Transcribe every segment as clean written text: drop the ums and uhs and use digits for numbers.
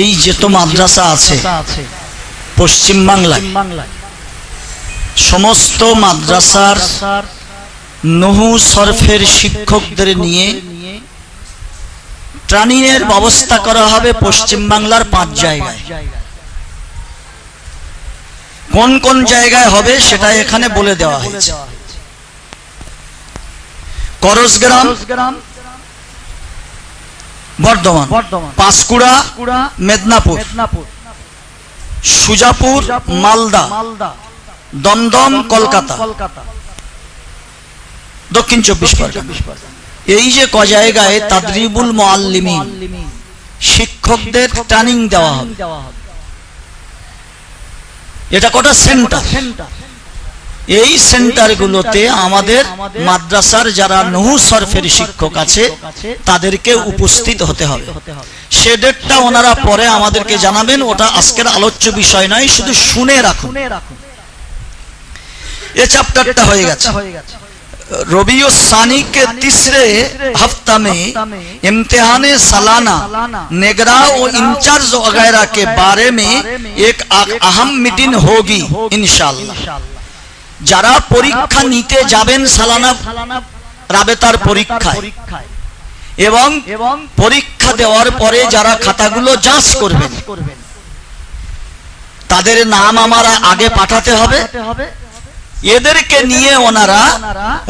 এই যে তো মাদ্রাসা আছে পশ্চিম বাংলায়, সমস্ত মাদ্রাসার নহু সরফের শিক্ষকদের নিয়ে ট্রেনিংয়ের ব্যবস্থা করা হবে পশ্চিম বাংলার 5 জায়গায়। কোন কোন জায়গায় হবে সেটা এখানে বলে দেওয়া হয়েছে। করসগ্রাম, বর্ধমান, পাঁশকুড়া, মেদিনীপুর, সুজাপুর, মালদা, দমদম, কলকাতা, দক্ষিণ 24 পরগনা। এই যে ক জায়গায় তাদরিবুল মুআল্লিমিন শিক্ষকদের ট্রেনিং দেওয়া হবে, এটা কটা সেন্টার। এই সেন্টারগুলোতে আমাদের মাদ্রাসার যারা নহু সরফের শিক্ষক আছে তাদেরকে উপস্থিত হতে হবে। সে ডেটটা ওনারা পরে আমাদেরকে জানাবেন, ওটা আজকের আলোচ্য বিষয় নয়, শুধু শুনে রাখুন। এই চ্যাপ্টারটা হয়ে গেছে। रबीउ सानी के तीसरे हफ्ता में इम्तिहान सालाना नेगरा और इंचार्ज वगैरह के बारे में एक अहम मीटिंग होगी इंशाअल्लाह। যারা পরীক্ষা নিতে যাবেন সালানা রাবেতার পরীক্ষায় এবং পরীক্ষা দেওয়ার পরে যারা খাতাগুলো যাচ করবেন তাদের নাম আমরা আগে পাঠাতে হবে। এদেরকে নিয়ে ওনারা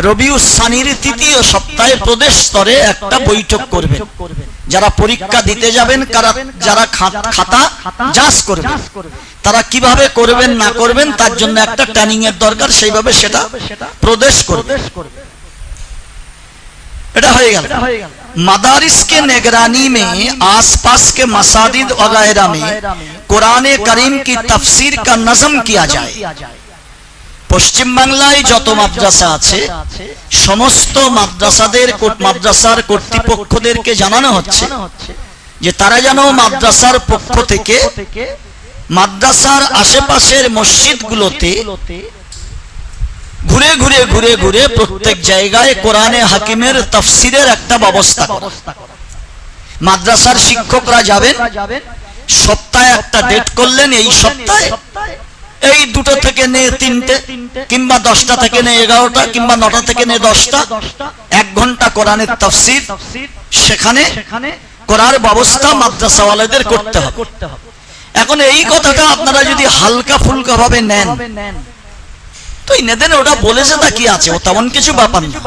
রবিউস সানির ৩য় সপ্তাহে প্রদেশ স্তরে একটা বৈঠক করবেন। যারা পরীক্ষা দিতে যাবেন, যারা খাতা যাচ করবেন, তারা কিভাবে করবেন না করবেন তার জন্য একটা ট্রেনিং এর দরকার, সেইভাবে সেটা প্রদেশ করবে। এটা হয়ে গেল। मदारिस के निगरानी में आसपास के मसाजिद वगैरह में कुरान करीम की तफसीर का नज़म किया जाए। পশ্চিম বাংলায় যত মাদ্রাসা আছে সমস্ত মাদ্রাসার কর্তৃপক্ষদেরকে জানানো হচ্ছে যে তারা যেন মাদ্রাসার পক্ষ থেকে মাদ্রাসার আশেপাশের মসজিদগুলোতে ঘুরে ঘুরে ঘুরে ঘুরে প্রত্যেক জায়গায় কোরআনে হাকিমের তাফসীরের একটা ব্যবস্থা করে। মাদ্রাসার শিক্ষকরা যাবেন, সপ্তাহে একটা ডেট করলেন, এই সপ্তাহে এই 2টো থেকে নিয়ে 3টে কিংবা 10টা থেকে নিয়ে 11টা কিংবা 9টা থেকে নিয়ে 10টা 1 ঘন্টা কোরআনের তাফসীর সেখানে করার ব্যবস্থা মাদ্রাসাওয়ালাদের করতে হবে। এখন এই কথাটা আপনারা যদি হালকা ফুলকা ভাবে নেন তো নেদেন, ওটা বলেছে তা কি আছে, ও তেমন কিছু ব্যাপার না।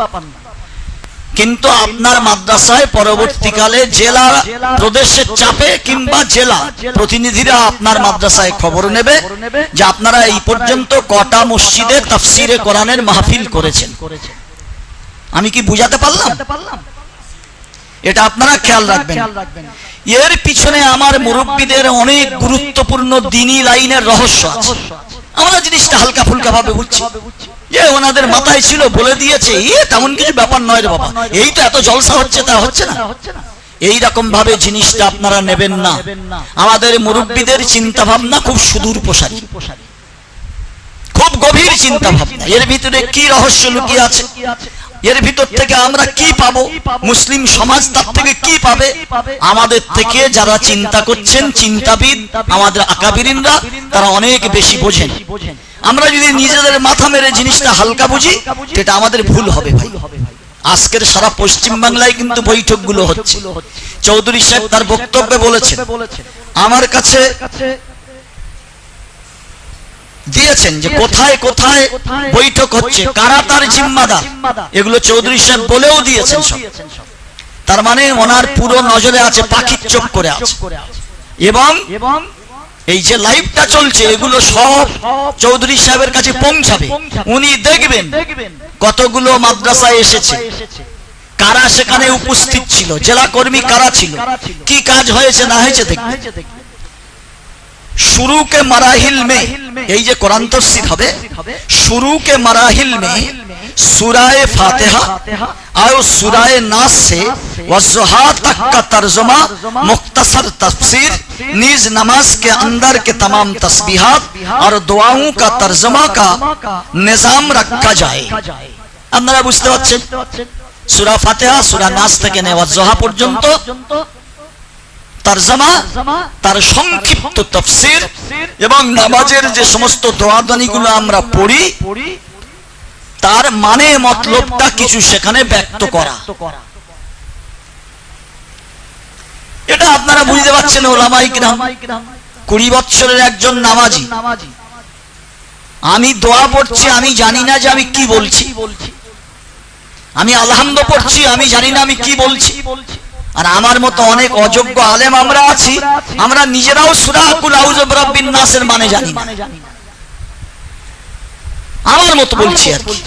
কিন্তু আপনার মাদ্রাসায় পরবর্তীকালে জেলা প্রদেশের চাপে কিংবা জেলা প্রতিনিধিরা আপনার মাদ্রাসায় খবর নেবে যে আপনারা এই পর্যন্ত কটা মসজিদে তাফসীরে কোরআনের মাহফিল করেছেন। আমি কি বুঝাতে পারলাম? এটা আপনারা খেয়াল রাখবেন। এর পিছনে আমার মুরব্বীদের অনেক গুরুত্বপূর্ণ দ্বীনি লাইনের রহস্য আছে। আমরা জিনিসটা হালকা ফুলকা ভাবে বুঝছি যে ওনাদের মাথায় ছিল, বলে দিয়েছে, তেমন কিছু ব্যাপার নয় রে বাবা, এই তো এত জলসা হচ্ছে, তা হচ্ছে না। এই রকম ভাবে জিনিসটা আপনারা নেবেন না। আমাদের মুরব্বীদের চিন্তা ভাবনা খুব সুদূর প্রসারী, খুব গভীর চিন্তা ভাবনা। এর ভিতরে কি রহস্য লুকিয়ে আছে, এর ভিতর থেকে আমরা কি পাবো, মুসলিম সমাজ তার থেকে কি পাবে, আমাদের থেকে যারা চিন্তা করছেন চিন্তাবিদ আমাদের আকাবিরিনরা তারা অনেক বেশি বোঝেন। আমরা যদি নিজেদের মাথা মেরে জিনিসটা হালকা বুঝি সেটা আমাদের ভুল হবে ভাই। আজকের সারা পশ্চিম বাংলায় কিন্তু বৈঠকগুলো হচ্ছে। চৌধুরী সাহেব তার বক্তব্যে বলেছেন, আমার কাছে দিয়েছেন যে কোথায় কোথায় বৈঠক হচ্ছে, কারা তার জিম্মাদার, এগুলো চৌধুরী সাহেব বলেও দিয়েছেন সব। তার মানে ওনার পুরো নজরে আছে, পাখির চোখ করে আছে। এবং এই যে লাইভটা চলছে এগুলো সব চৌধুরী সাহেবের কাছে পৌঁছাবে। উনি দেখবেন কতগুলো মাদ্রাসায় এসেছে, কারা সেখানে উপস্থিত ছিল, জেলা কর্মী কারা ছিল, কি কাজ হয়েছে না হয়েছে দেখবেন। शुरू के मराहिल में यही जो कुरान तफसीर হবে, शुरू के मराहिल में सूराए फातिहा और सूराए नास से वज़ुहा तक का तर्जुमा, मुख्तसर तफसीर, नीज नमाज के अंदर के तमाम तस्बीहात और दुआओं का तर्जुमा का निजाम रखा जाए। আপনারা বুঝতে পারছেন, সূরা ফাতিহা, সূরা নাস থেকে নিয়ে ওয়াজুহা পর্যন্ত তরজমা, তার সংক্ষিপ্ত তাফসীর এবং নামাজের যে সমস্ত দোয়াদানিগুলো আমরা পড়ি তার মানে মতলবটা কিছু সেখানে ব্যক্ত করা। এটা আপনারা বুঝতে পারছেন ওলামায়ে কিরাম। 20 বছরের একজন নামাজি, আমি দোয়া পড়ছি, আমি জানি না যে আমি কি বলছি, আমি আলহামদু পড়ছি, আমি জানি না আমি কি বলছি। আর আমার মতো অনেক অযোগ্য আলেম আমরা আছি, আমরা নিজেরাও সূরা কুল আউযু বিরাব্বিন নাসের মানে জানি না, আমার মতো বলছি আর কি।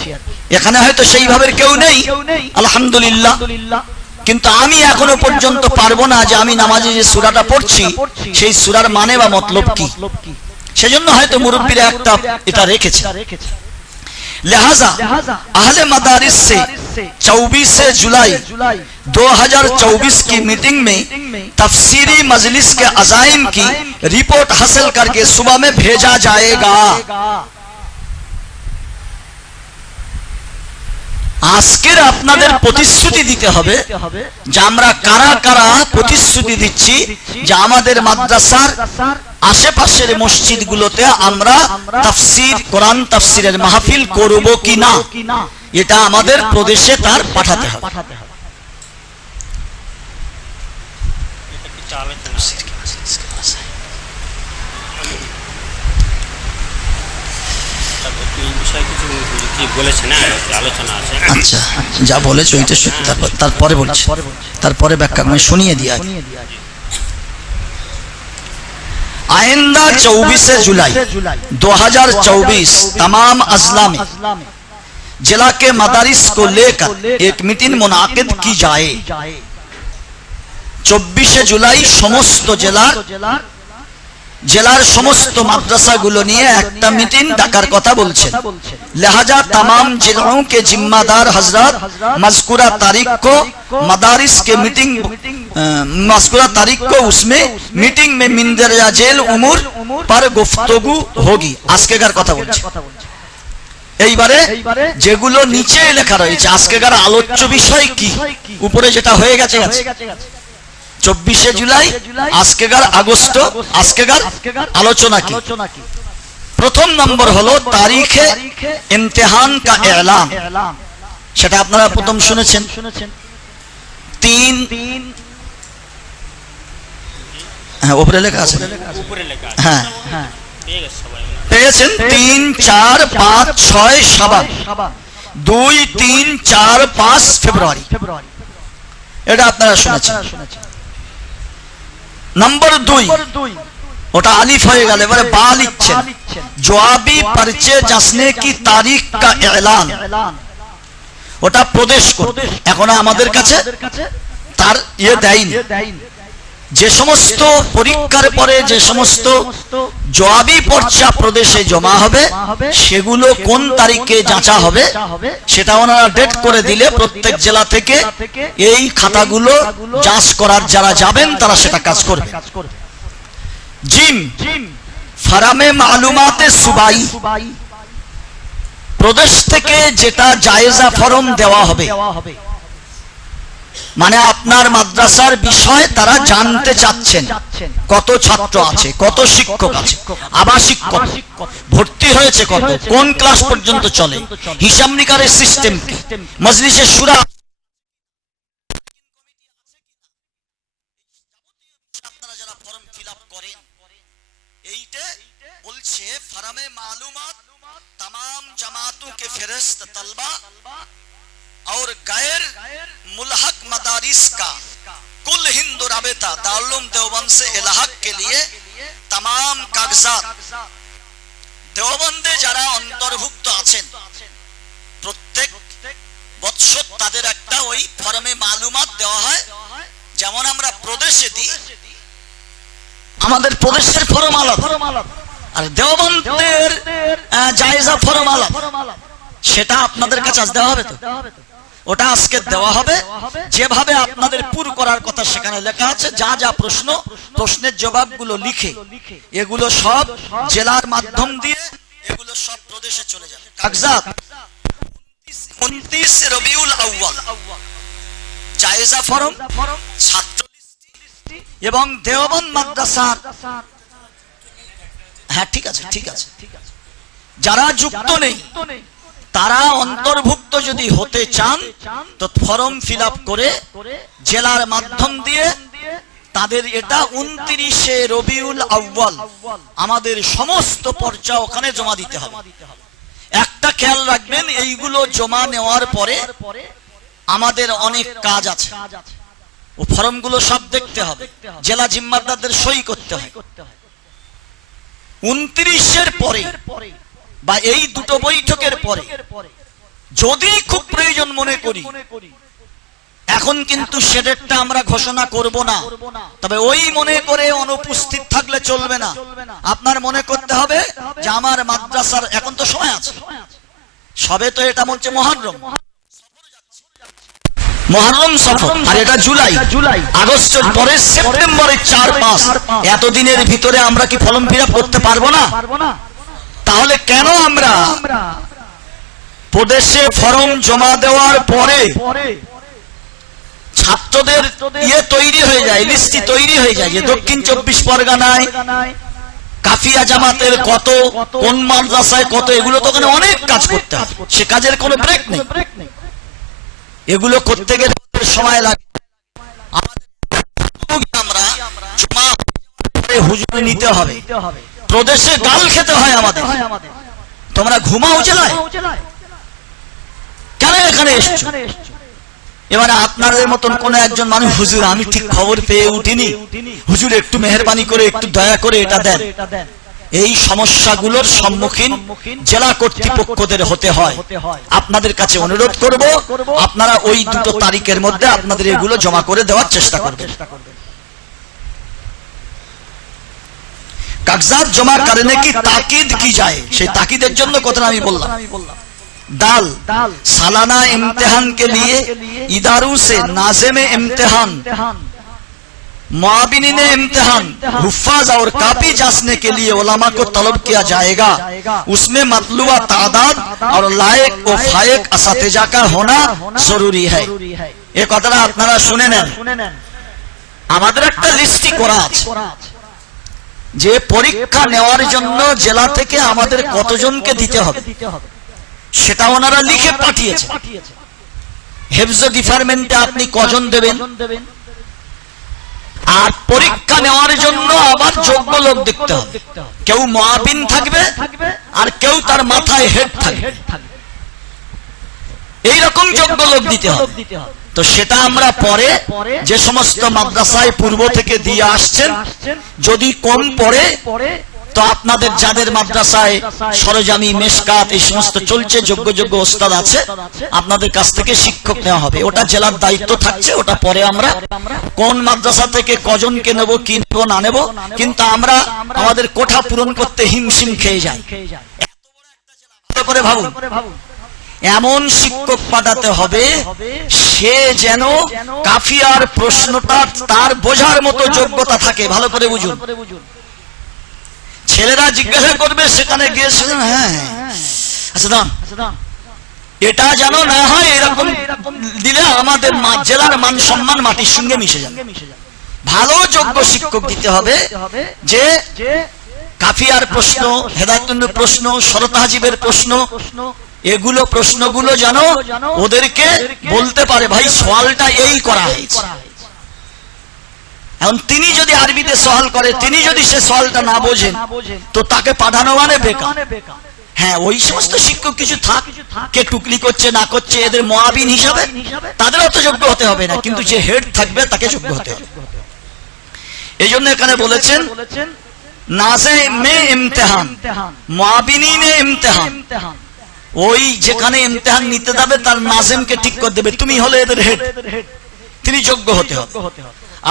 এখানে হয়তো সেইভাবে কেউ নেই, আলহামদুলিল্লাহ, কিন্তু আমি এখনো পর্যন্ত পারবো না যে আমি নামাজে যে সূরাটা পড়ছি সেই সূরার মানে বা মতলব কি। সেজন্য হয়তো মুরব্বীরা একটা এটা রেখেছে। लिहाजा अहले मदारिस से 24 जुलाई 2024 की मीटिंग में तफसीरी मजलिस के अज़ाइम की रिपोर्ट हासिल करके सुबह में भेजा जाएगा। আজকের আপনাদের প্রতিশ্রুতি দিতে হবে যে আমরা কারা কারা প্রতিশ্রুতি দিচ্ছি যে আমাদের মাদ্রাসার আশেপাশের মসজিদগুলোতে আমরা তাফসীর, কোরআন তাফসীরের মাহফিল করব কি না, এটা আমাদের প্রদেশে তার পাঠাতে হবে। আচ্ছা, যা বলেছো ওইটা তারপরে বলছি, তারপরে ব্যাখ্যা আমি শুনিয়ে দিই। आइंदा 24 जुलाई 2024 तमाम अजला में जिला के मदारिस को लेकर एक मीटिंग मुनाकिद की जाए। 24 जुलाई समस्त জেলার সমস্ত মাদ্রাসাগুলো নিয়ে একটা মিটিং ডাকার কথা বলছেন। लिहाजा तमाम जिलों के जिम्मेदार हजरत मज़कूरा तारीख को मदारिस के मज़कूरा तारीख को उसमें मीटिंग में मिंदरजा जेल उमूर पर गुफ्तगू होगी। আজকেকার কথা বলছি। এইবারে যেগুলো নিচে লেখা রয়েছে আজকেকার আলোচ্য বিষয় কি, উপরে যেটা হয়ে গেছে 24 जुलाई আজকেকার আগস্ট, আজকেকার আলোচনা কি। প্রথম নম্বর হলো তারিখে ইমতিহান কা এলান, সেটা আপনারা প্রথম শুনেছেন। 3 হ্যাঁ উপরে লেখা আছে, হ্যাঁ পেয়েছেন। 3, 4, 5, 6 শাবান, 2, 3, 4, 5 ফেব্রুয়ারি, এটা আপনারা শুনেছেন। नंबर 2 ওটা আলিফ হয়ে গেল, এবারে বা লিখছেন। জওয়াবি পরচে জাসনে কি তারিখ কা এলান, ওটা প্রদেশ কোড, এখন আমাদের কাছে তার দেয়নি। যে সমস্ত পরীক্ষার পরে যে সমস্ত জওয়াবি পর্চা প্রদেশে জমা হবে সেগুলো কোন তারিখে যাচা হবে সেটা ওনারা ডেট করে দিলে প্রত্যেক জেলা থেকে এই খাতাগুলো যাচ করার যারা যাবেন তারা সেটা কাজ করবে। জিম ফারামে মালুমাতে সুবাই, প্রদেশ থেকে যেটা জায়েজা ফরম দেওয়া হবে, মানে আপনার মাদ্রাসার বিষয় তারা জানতে চাচ্ছেন কত ছাত্র আছে, কত শিক্ষক আছে, আবাসিক কত, ভর্তি হয়েছে কত, কোন ক্লাস পর্যন্ত চলে, হিসাব নিকারের সিস্টেম কি, মজলিসে শুরা আপনারা যারা ফর্ম ফিলআপ করেন, এইটা বলছে ফারামে মালুমাত तमाम जमातों के फहरिस्त तलबा और गैर मुल्हक मदारिस का कुल हिंद राबता दारुल देवबंद से इलाहक के लिए तमाम कागजात देवबंदे যারা অন্তর্ভুক্ত আছেন প্রত্যেক বছর তাদের একটা ওই ফর্মে মালুমাত দেওয়া হয়, যেমন আমরা প্রদেশে দিই, আমাদের প্রদেশের ফর্ম আলাদা আর দেওবন্দের জায়েজা ফরম আলাদা, সেটা আপনাদের কাছে আজ দেওয়া হবে। তো ওটা আজকে দেওয়া হবে, যেভাবে আপনাদের পুর করার কথা সেখানে লেখা আছে, যা যা প্রশ্ন, প্রশ্নের জবাবগুলো লিখে এগুলো সব জেলার মাধ্যম দিয়ে এগুলো সব প্রদেশে চলে যাবে। কাগজাত 29 রবিউল আউয়াল জায়েজা ফরম, ছাত্র এবং দেওবন্দ মাদ্রাসার, হ্যাঁ ঠিক আছে, যারা যুক্ত নেই তারা অন্তর্ভুক্ত যদি হতে চান তো ফর্ম ফিল আপ করে জেলার মাধ্যম দিয়ে তাদের এটা 29শে রবিউল আউয়াল আমাদের সমস্ত পর্চা ওখানে জমা দিতে হবে। একটা খেয়াল রাখবেন, এইগুলো জমা নেওয়ার পরে আমাদের অনেক কাজ আছে। ও ফর্মগুলো সব দেখতে হবে, জেলা জিম্মাদারদের সই করতে হয়। 29-এর পরে বা এই দুটো বৈঠকের পরে যদি খুব প্রয়োজন মনে করি, এখন কিন্তু সেটা আমরা ঘোষণা করব না, তবে ওই মনে করে অনুপস্থিত থাকলে চলবে না। আপনার মনে করতে হবে যে আমার মাদ্রাসার, এখন তো সময় আছে, সবে তো এটা বলছে মহররম সফর, আর এটা জুলাই, আগস্টের পরে সেপ্টেম্বরের 4-5, এতদিনের ভিতরে আমরা কি ফর্ম ফিল আপ করতে পারবো না? তাহলে কেন আমরা প্রদেশে ফর্ম জমা দেওয়ার পরে ছাত্রদের তৈরি হয়ে যায়, লিস্টি তৈরি হয়ে যায় যে দক্ষিণ 24 পরগনায় কাফিয়া জামাতের কত, কোন মাদ্রাসায় কত, এগুলো তো ওখানে অনেক কাজ করতে হবে, সে কাজের কোনো ব্রেক নেই। এগুলো করতে গেলে সময় লাগে। আমরা জমা হুজুর নিতে হবে, প্রদেশে গাল খেতে হয় আমাদের। তোমরা ঘুমাও জেলায়, কেন এখানে এসছো? এবারে আপনাদের মতন কোন একজন মানুষ, হুজুর আমি ঠিক খবর পেয়ে উঠিনি, হুজুর একটু মেহেরবানি করে একটু দয়া করে এটা দেন। এই সমস্যাগুলোর সম্মুখীন জেলা কর্তৃপক্ষদের হতে হয়। আপনাদের কাছে অনুরোধ করব, আপনারা ওই দুটো তারিখের মধ্যে আপনাদের এগুলো জমা করে দেওয়ার চেষ্টা করবেন। কাগজাত জমা করনে কি তাকিদ কি যায়, সেই তাকিদের জন্য কথা আমি বললাম। दाल सालाना इम्तिहान के लिए इदारों से नाज़िम इम्तिहान, मुआविनीन इम्तिहान, हुफ़्फ़ाज़ और कापी जांचने के लिए उलमा को तलब किया जाएगा। उसमें मतलूबा तादाद और लायक व फायक असातिज़ा का होना जरूरी है। एक कथाटा आपनारा शुने नेन, आमादेर एकटा लिस्टी करा आछे যে পরীক্ষা নেওয়ার জন্য জেলা থেকে আমাদের কতজনকে দিতে হবে সেটা ওনারা লিখে পাঠিয়েছে। হেফজ ডিপার্টমেন্টে আপনি কজন দেবেন, আর পরীক্ষা নেওয়ার জন্য আবার যোগ্য লোক দেখতে হবে। কেউ মুআবিন থাকবে আর কেউ তার মাথায় হেড থাকবে, এইরকম যোগ্য লোক দিতে হবে। তো সেটা আমরা পরে যে সমস্ত মাদ্রাসায় পূর্ব থেকে দিয়ে আসছেন, যদি কম পড়ে তো আপনাদের যাদের মাদ্রাসায় সরজামি মেশকাত এই সমস্ত চলছে, যোগ্য যোগ্য ওস্তাদ আছে, আপনাদের কাছ থেকে শিক্ষক নেওয়া হবে। ওটা জেলার দায়িত্ব থাকছে, ওটা পরে আমরা কোন মাদ্রাসা থেকে কজনকে নেব কি নেব না নেব, কিন্তু আমরা আমাদের কোঠা পূরণ করতে হিমশিম খেয়ে যাই। ভালো করে ভাবুন, এমন শিক্ষক পাঠাতে হবে সে যেন কাফিয়ার প্রশ্নটা তার বোঝার মতো যোগ্যতা থাকে। ভালো করে বুঝুন, ছেলেরা জিজ্ঞাসা করবে সেখানে গিয়ে হ্যাঁ আচ্ছা দাম, এটা যেন না হয় এরকম দিলে আমাদের জেলার মান সম্মান মাটির সঙ্গে মিশে যাবে। ভালো যোগ্য শিক্ষক দিতে হবে যে কাফিয়ার প্রশ্ন, হেদায়েতুন প্রশ্ন, শরত হাজিবের প্রশ্ন, এগুলো প্রশ্নগুলো যেন ওদেরকে বলতে পারে ভাই সওয়ালটা এই করা হয়েছে। এখন তিনি যদি আরবিতে সওয়াল করে, তিনি যদি সে সওয়ালটা না বোঝেন তো তাকে পাঠানো মানে বেকার। হ্যাঁ, ওই সমস্ত শিক্ষক কিছু থাক, কে টুকলি করছে না করছে এদের মুআবিন হিসাবে, তাদের অত যোগ্য হতে হবে না, কিন্তু যে হেড থাকবে তাকে যোগ্য হতে হবে। এই জন্য এখানে বলেছেন নাযিমে ইমতিহান, মুআবিনীনে ইমতিহান, ওই যেখানে ইমতিহান নিতে যাবে তার নাজিমকে ঠিক করে দেবে, তুমি হলে এদের হেড, তিনি যোগ্য হতে হবে।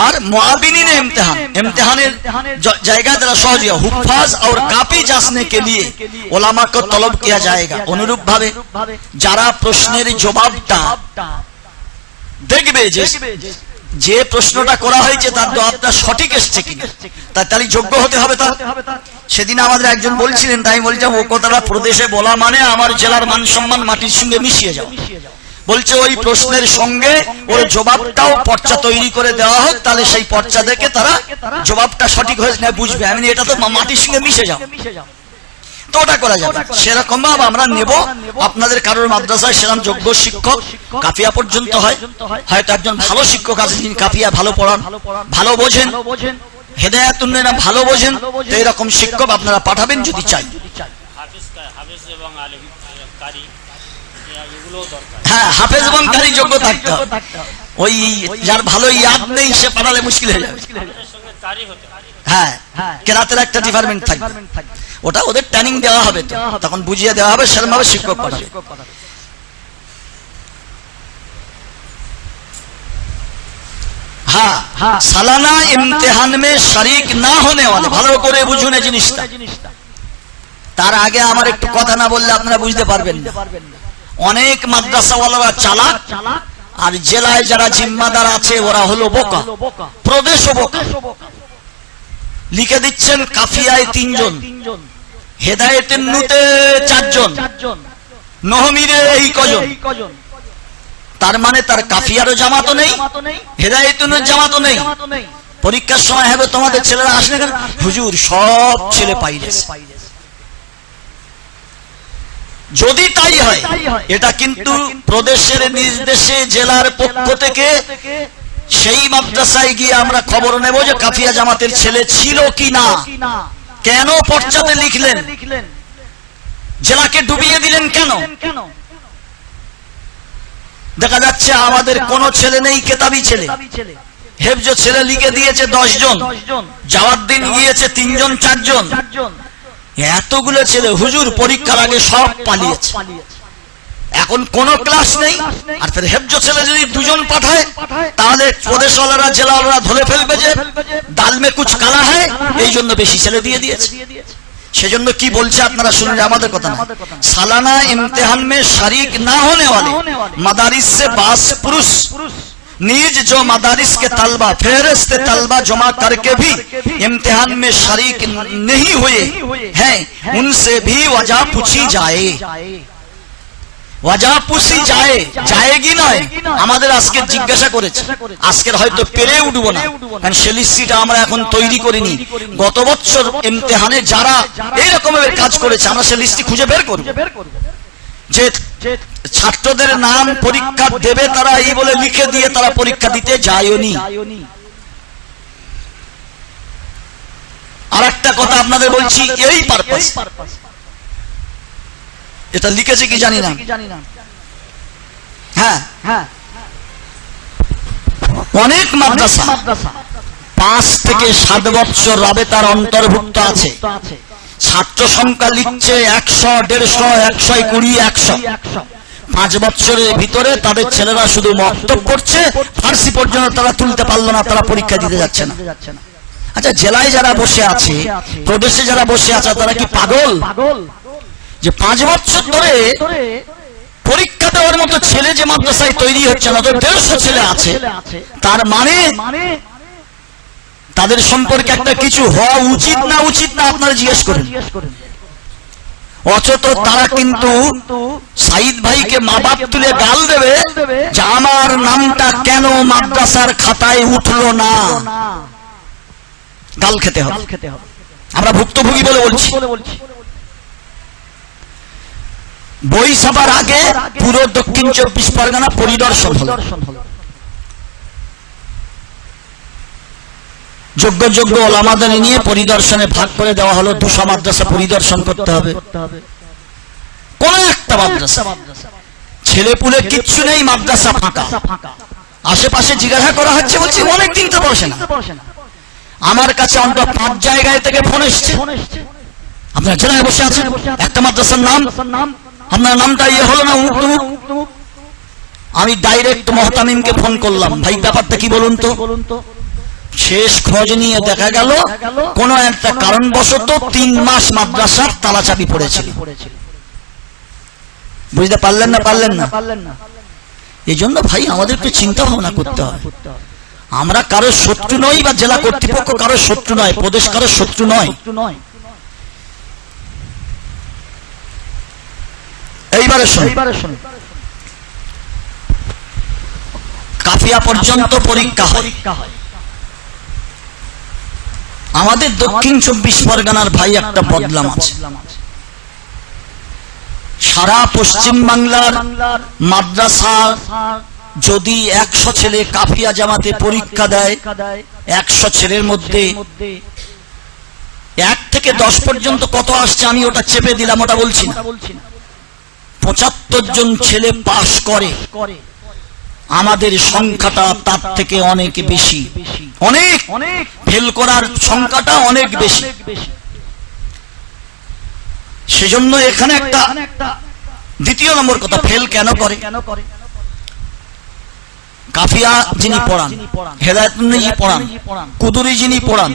আর মুআবিনীনে ইমতিহান, ইমতিহানের জায়গা যারা সহজ, হুফাজ और कापी जांचने के लिए उलमा को तलब किया जाएगा। অনুরূপ ভাবে যারা প্রশ্নের জবাবটা দেখবে যে প্রশ্নটা করা হয়েছে তার জবাবটা সঠিক এসেছে কিনা, তাহলে যোগ্য হতে হবে। তার সেদিন আমাদের একজন বলছিলেন, তাই বলছিলাম ও কথাটা প্রদেশে বলা মানে আমার জেলার মান সম্মান মাটির সঙ্গে মিশিয়ে যাও। বলছে ওই প্রশ্নের সঙ্গে ওর জবাবটাও পর্চা তৈরি করে দেওয়া হোক, তাহলে সেই পর্চা দেখে তারা জবাবটা সঠিক হয়েছে না বুঝবে। আমি এটা তো মাটির সঙ্গে মিশে যাও, তো ওটা করা যাবে। সেরকম ভাবে আমরা নেব। আপনাদের কারোর মাদ্রাসায় সেরকম যোগ্য শিক্ষক কাফিয়া পর্যন্ত হয়, হয়তো একজন ভালো শিক্ষক আছে যিনি কাফিয়া ভালো পড়ান, ভালো বোঝেন, হেদায়েত উন্নয়ন ভালো বোঝেন, তো এরকম শিক্ষক আপনারা পাঠাবেন যদি চাই। হ্যাঁ, হাফেজ এবং কারি যোগ্য থাকতে হবে। ওই যার ভালো ইয়াদ নেই সে পাঠালে মুশকিল হয়ে যাবে। হ্যাঁ, কেরাতের একটা ডিপার্টমেন্ট থাকবে, ওটা ওদের ট্রেনিং দেওয়া হবে, তো তখন বুঝিয়ে দেওয়া হবে, সেরকম ভাবে শিক্ষক পাঠাবে। हाँ, सालाना इम्तिहान में शरीक ना होने वाले, ভালো করে বুঝুন এই জিনিসটা। তার আগে আমার একটু কথা না বললে আপনারা বুঝতে পারবেন না। অনেক মাদ্রাসাওয়ালারা চালাক, আর জেলায় যারা জিম্মাদার আছে ওরা হলো বোকা, প্রদেশও বোকা। লিখে দিচ্ছেন কাফিয়ায় 3 জন, হেদায়েতের নুতে 4 জন, নহমিরে এই কজন। তার মানে তার কাফিয়ারও জামাতও নেই, হেদায়েতুনের জামাতও নেই। পরীক্ষার সময় হবে তোমাদের ছেলেরা আসলে কেন? হুজুর সব ছেলে পাইলেছে। যদি তাই হয়, এটা কিন্তু প্রদেশের নির্দেশে জেলার পক্ষ থেকে সেই মাদ্রাসায় গিয়ে আমরা খবর নেব যে কাফিয়া জামাতের ছেলে ছিল কি না, কেন পর্চাতে লিখলেন, জেলাকে ডুবিয়ে দিলেন কেন। দেখা যাচ্ছে আমাদের কোন ছেলে নেই কেতাবি ছেলে, হেফজ ছেলে লিখে দিয়েছে 10 জন, যাওয়ার দিন গিয়েছে 3 জন 4 জন, এতগুলো ছেলে হুজুর পরীক্ষার আগে সব পালিয়েছে, এখন কোন ক্লাস নেই। আর ফের হেফজ ছেলে যদি 2 জন পাঠায় তাহলে প্রদেশওয়ালারা জেলাওয়ালারা ধরে ফেলবে যে দাল মে কুছ কালা হয়, এই জন্য বেশি ছেলে দিয়ে দিয়েছে। সেজন্য কি বলছে আপনারা শুনুন, আমাদের কথা না। सालाना इम्तिहान में शरीक ना होने वाले मदारिस से 22 पुरुष निज जो मदारिस के तलबा फेहरिस्त तलबा जमा करके भी इम्तिहान में शरीक नहीं हुए हैं, उनसे भी वजह पूछी जाए। ওয়াজা পুষি যায়, যায়গি নয়, আমাদের আজকে জিজ্ঞাসা করেছে, আজকের হয়তো পেরে উঠবো না, কারণ সে লিস্টটা আমরা এখন তৈরি করিনি। গত বছর ইমতিহানে যারা এই রকমের কাজ করেছে আমরা সে লিস্টটি খুঁজে বের করব, যে ছাত্রদের নাম পরীক্ষা দেবে তারা এই বলে লিখে দিয়ে তারা পরীক্ষা দিতে যায়নি। আর একটা কথা আপনাদের বলছি, এই পারপাস এটা লিখেছে কি জানি না। হ্যাঁ, অনেক মাদ্রাসা 5 থেকে 7 বছর রাবেতার অন্তর্ভুক্ত আছে, ছাত্র সংখ্যা লিখছে 100, 150, 120, 100। 5 বছরের ভিতরে তাদের ছেলেরা শুধু মক্তব করছে, ফার্সি পর্যন্ত তারা তুলতে পারলো না, তারা পরীক্ষা দিতে যাচ্ছে না। আচ্ছা, জেলায় যারা বসে আছে, প্রদেশে যারা বসে আছে, তারা কি পাগল যে 5 বছর ধরে পরীক্ষা দেওয়ার মতো ছেলে যে মাদ্রাসায় তৈরি হচ্ছে না, তো 150 ছেলে আছে, তার মানে তাদের সম্পর্কে একটা কিছু হওয়া উচিত না আপনারা জিজ্ঞেস করেন। অথচ তারা কিন্তু সাইদ ভাইকে মা বাপ তুলে গাল দেবে যে আমার নামটা কেন মাদ্রাসার খাতায় উঠলো না, গাল খেতে হবে। আমরা ভুক্তভোগী বলে বলছি। বই ছাপার আগে পুরো দক্ষিণ 24 পরগনা পরিদর্শন হলো, যোগ্য ওলামাদের নিয়ে পরিদর্শনে ভাগ করে দেওয়া হলো। 200 মাদ্রাসা পরিদর্শন করতে হবে। কোন একটা মাদ্রাসা ছেলেপুলে কিচ্ছু নেই, মাদ্রাসা ফাঁকা। আশেপাশে জিজ্ঞাসা করা হচ্ছে, বলছি অনেকদিন তো বসে না। আমার কাছে অন্তত 5 জায়গায় থেকে ফোন এসছে, আপনার জেলায় বসে আছেন, একটা মাদ্রাসার নাম, আপনার নামটা ইয়ে হলো না। আমি ডাইরেক্ট মহতামিমকে ফোন করলাম, ভাই ব্যাপারটা কি বলুন তো। শেষ খোঁজ নিয়ে দেখা গেল কোন একটা কারণবশত 3 মাস মাদ্রাসার তালাচাবি পড়েছিল। বুঝতে পারলেন না? এই জন্য ভাই আমাদের একটু চিন্তা ভাবনা করতে হবে। আমরা কারো শত্রু নই, বা জেলা কর্তৃপক্ষ কারো শত্রু নয়, প্রদেশ কারো শত্রু নয়। এইবারে শুনুন, কাফিয়া পর্যন্ত পরীক্ষা হয়। আমাদের দক্ষিণ 24 পরগনার ভাই একটা বদলাম আছে। সারা পশ্চিম বাংলার মাদ্রাসা যদি 100 ছেলে কাফিয়া জামাতে পরীক্ষা দেয়, 100 ছেলের মধ্যে 1 থেকে 10 পর্যন্ত কত আসছে আমি ওটা চেপে দিলাম, ওটা বলছি না। 75 জন ছেলে পাশ করে। আমাদের সংখ্যাটা তার থেকে অনেক বেশি, অনেক ফেল করার সংখ্যাটা অনেক বেশি। সেজন্য এখানে একটা দ্বিতীয় নম্বর কথা, ফেল কেন করে? কাফিয়া যিনি পড়ান, হেদায়েতুন্নেসী পড়ান, কুদুরি যিনি পড়ান,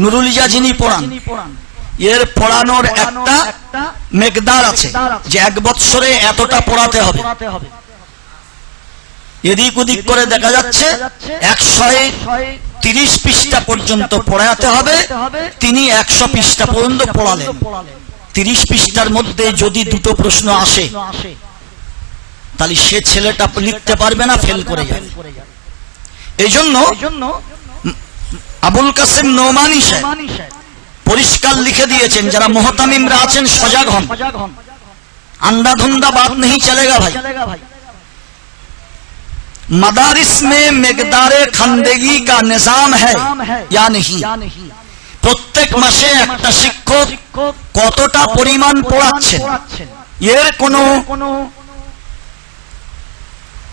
নুরুল ইজা যিনি পড়ান, এর পড়ানোর একটা মেকদার আছে যে 1 বৎসরে এতটা পড়াতে হবে। এদিক ওদিক করে দেখা যাচ্ছে 130 পৃষ্ঠা পর্যন্ত পড়াতে হবে, তিনি 100 পৃষ্ঠা পর্যন্ত পড়ালেন। 30 পৃষ্ঠার মধ্যে যদি 2টো প্রশ্ন আসে তাহলে সে ছেলেটা লিখতে পারবে না, ফেল করে যাবে। এই জন্য আবুল কাসেম নোমানী সাহেব পরিষ্কার লিখে দিয়েছেন, যারা মুহতামিমরা আছেন সজাগ হন, अंधाधुंधा बात नहीं चलेगा भाई। मदारिस में मिकदारे खंदेगी का निजाम है या नहीं? প্রত্যেক মাসে একটা শিক্ষক কতটা পরিমাণ পড়াচ্ছেন,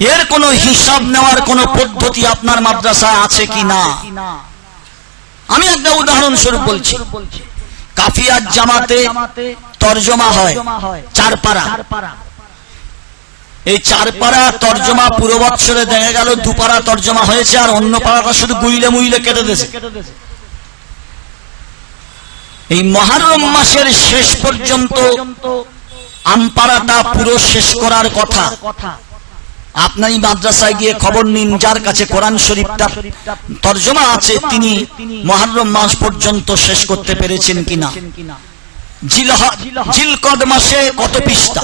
এর কোনো হিসাব নেওয়ার কোনো পদ্ধতি আপনার মাদ্রাসায় আছে কি না? আমি একটা উদাহরণ স্বরূপ বলছি। কাফিয়া জামাতে তরজমা হয় 4 পারা। এই 4 পারা তরজমা পুরো বছরে দেখা গেল 2 পারা তরজমা হয়েছে, আর অন্য পারাটা শুধু গুইলে মুইলে কেটে দিয়েছে। এই মুহররম মাসের শেষ পর্যন্ত আমপারাটা পুরো শেষ করার কথা। আপনার এই মাদ্রাসায় গিয়ে খবর নিন, যার কাছে কোরআন শরীফটা তরজমা আছে তিনি মুহররম মাস পর্যন্ত শেষ করতে পেরেছেন কিনা। জিলকদ মাসে কত পৃষ্ঠা,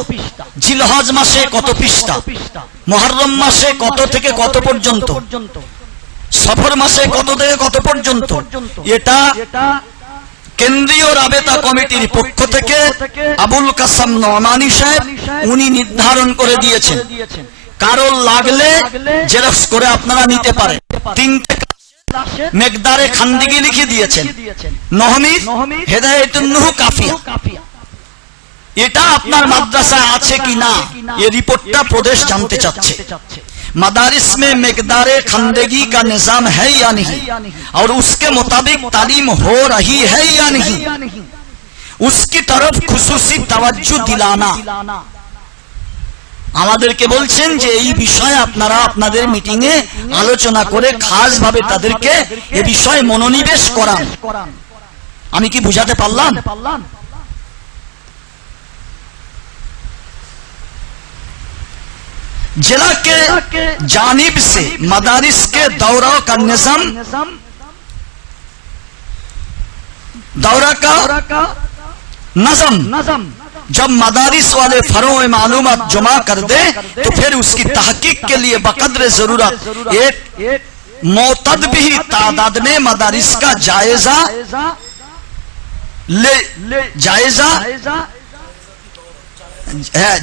জিলহজ মাসে কত পৃষ্ঠা, মুহররম মাসে কত থেকে কত পর্যন্ত, সফর মাসে কত থেকে কত পর্যন্ত, এটা কেন্দ্রীয় রাবেতা কমিটির পক্ষ থেকে আবুল কাসেম নোমানী সাহেব উনি নির্ধারণ করে দিয়েছেন। কারো লাগলে জেরক্স করে আপনারা নিতে পারেন। 3টে মেকদারে খান্দিগি লিখে দিয়েছেন, নহমি, হেদায়েতুন্নুহ, কাফিয়া। এটা আপনার মাদ্রাসায় আছে কি না এই রিপোর্টটা প্রদেশ জানতে চাচ্ছে। मदारिस में मिकदारे खंदेगी का निजाम है या नहीं, और उसके मुताबिक तालीम हो रही है या नहीं, उसकी तरफ खुसूसी तवज्जो दिलाना। আমাদেরকে বলছেন যে এই বিষয়ে আপনারা আপনাদের মিটিং এ আলোচনা করে খাস ভাবে তাদেরকে এই বিষয়ে মনোনিবেশ করান। আমি কি বুঝাতে পারলাম? जिला के जानिब से मदारिस के दौरा का निजाम, दौरा का नज़म, जब मदारिस वाले फरों में मालूमात जमा कर दे तो फिर उसकी तहकीक के लिए बकद्र जरूरत एक मोतद भी तादाद में मदारिस का जायजा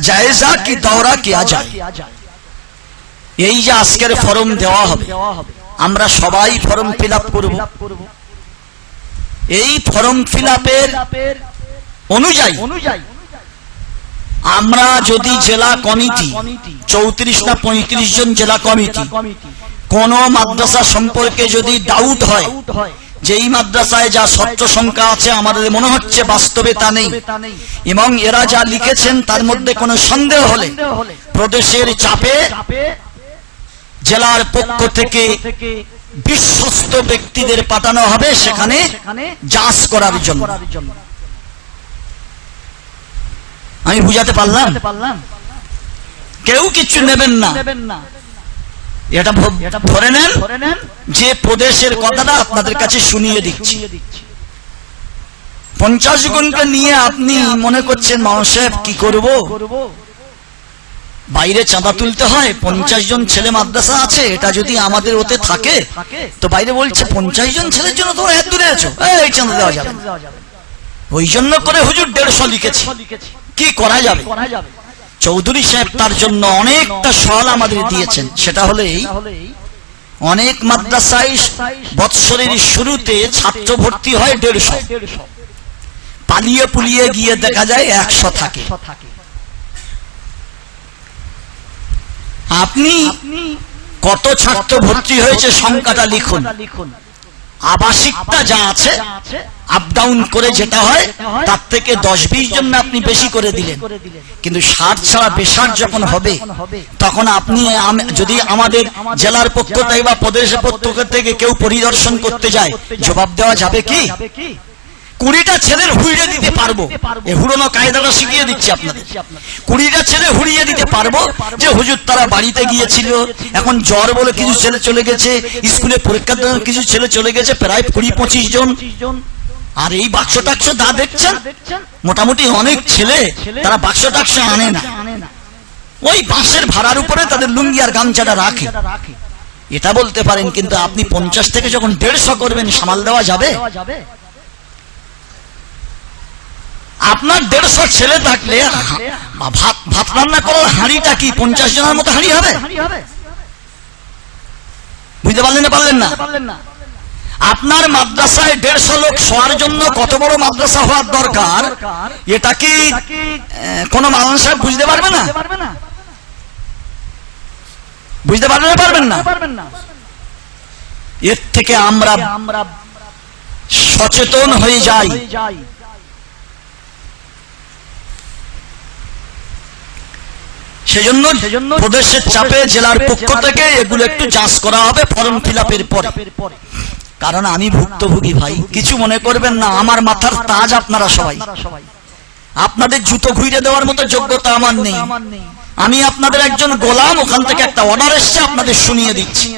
जायजा की दौरा किया जाए। এই যে আজকের ফর্ম দেওয়া হবে, আমরা সবাই ফর্ম ফিল আপ করব। এই ফর্ম ফিল আপের অনুযায়ী আমরা যদি জেলা কমিটি 34 না 35 জন জেলা কমিটি কোন মাদ্রাসা সম্পর্কে যদি ডাউট হয় যে এই মাদ্রাসায় যা ছাত্র সংখ্যা আছে আমাদের মনে হচ্ছে বাস্তবে তা নেই, এবং এরা যা লিখেছেন তার মধ্যে কোনো সন্দেহ হলে প্রদেশের চাপে জেলার পক্ষ থেকে বিশ্বস্ত ব্যক্তিদের পাঠানো হবে সেখানে যাচ করার জন্য। আমি বুঝাতে পারলাম? কেউ কিছু নেবেন না, এটা ধরে নেন যে প্রদেশের কথাটা আপনাদের কাছে শুনিয়ে দিচ্ছি। 50 গুণকে নিয়ে আপনি মনে করছেন মাও সাহেব কি করব, বাইরে চাঁদা তুলতে হয়, 50 জন ছেলে মাদ্রাসা আছে, এটা যদি আমাদের ওতে থাকে তো বাইরে বলছে 50 জন ছেলের জন্য তোমরা এত দূরে আছো, এই চাঁদা দেওয়া যাবে। ওই জন্য করে হুজুর 150 লিখেছি, কি করা যাবে। চৌধুরী সাহেব তার জন্য অনেকটা সওয়াল আমাদের দিয়েছেন। সেটা হলো এই, অনেক মাদ্রাসায় বৎসরের শুরুতে ছাত্র ভর্তি হয় 150, পালিয়ে পুলিয়ে গিয়ে দেখা যায় 100 থাকে। আপনি কত ছাত্র ভর্তি হয়েছে সংখ্যাটা লিখুন, আবাসিকটা যা আছে আপ ডাউন করে যেটা হয় তার থেকে 10-20 জন আপনি বেশি করে দিলেন, কিন্তু 60 ছাড়া বেশার যখন হবে তখন আপনি যদি আমাদের জেলার পক্ষ থেকে বা প্রদেশের পক্ষ থেকে কেউ পরিদর্শন করতে যায়, জবাব দেওয়া যাবে কি? 20টা ছেলের হুড়িয়ে দিতে পারবো, এই হুড়োনো কায়দাটা শিখিয়ে দিচ্ছি আপনাদের। 20টা ছেলে হুড়িয়ে দিতে পারবো যে হুজুর তারা বাড়িতে গিয়েছিল, এখন জ্বর বলে কিছু ছেলে চলে গেছে, স্কুলে পরীক্ষার জন্য কিছু ছেলে চলে গেছে, প্রায় 20-25 জন। আর এই বাক্স টাক্স দা দেখছেন মোটামুটি অনেক ছেলে তারা বাক্স টাক্স আনে না, ওই বাঁশের ভাড়ার উপরে তাদের লুঙ্গি আর গামছাটা রাখে, এটা বলতে পারেন। কিন্তু আপনি 50 থেকে যখন 150 করবেন সামাল দেওয়া যাবে? আপনার 150 ছেলে থাকলে ভাত রান্না করার হাঁড়িটা কি 50 জনের মতো হাঁড়ি হবে? বুঝতে পারলেন না? পারলেন না? আপনার মাদ্রাসায় 150 লোক শোয়ার জন্য কত বড় মাদ্রাসা হওয়ার দরকার, এটা কি কোন মানুষ বুঝতে পারবে না? বুঝতে পারবেন না? পারবেন না? এর থেকে আমরা সচেতন হয়ে যাই। সেজন্য প্রদেশের চাপে জেলার পক্ষ থেকে এগুলো একটু যাচ করা হবে ফর্ম ফিল আপের পরে। কারণ আমি ভুক্তভোগী ভাই, কিছু মনে করবেন না, আমার মাথার তাজ আপনারা সবাই। আপনাদের জুতো ঘুরে দেওয়ার মতো যোগ্যতা আমার নেই, আমি আপনাদের একজন গোলাম। ওখান থেকে একটা অর্ডার এসছে, আপনাদের শুনিয়ে দিচ্ছি।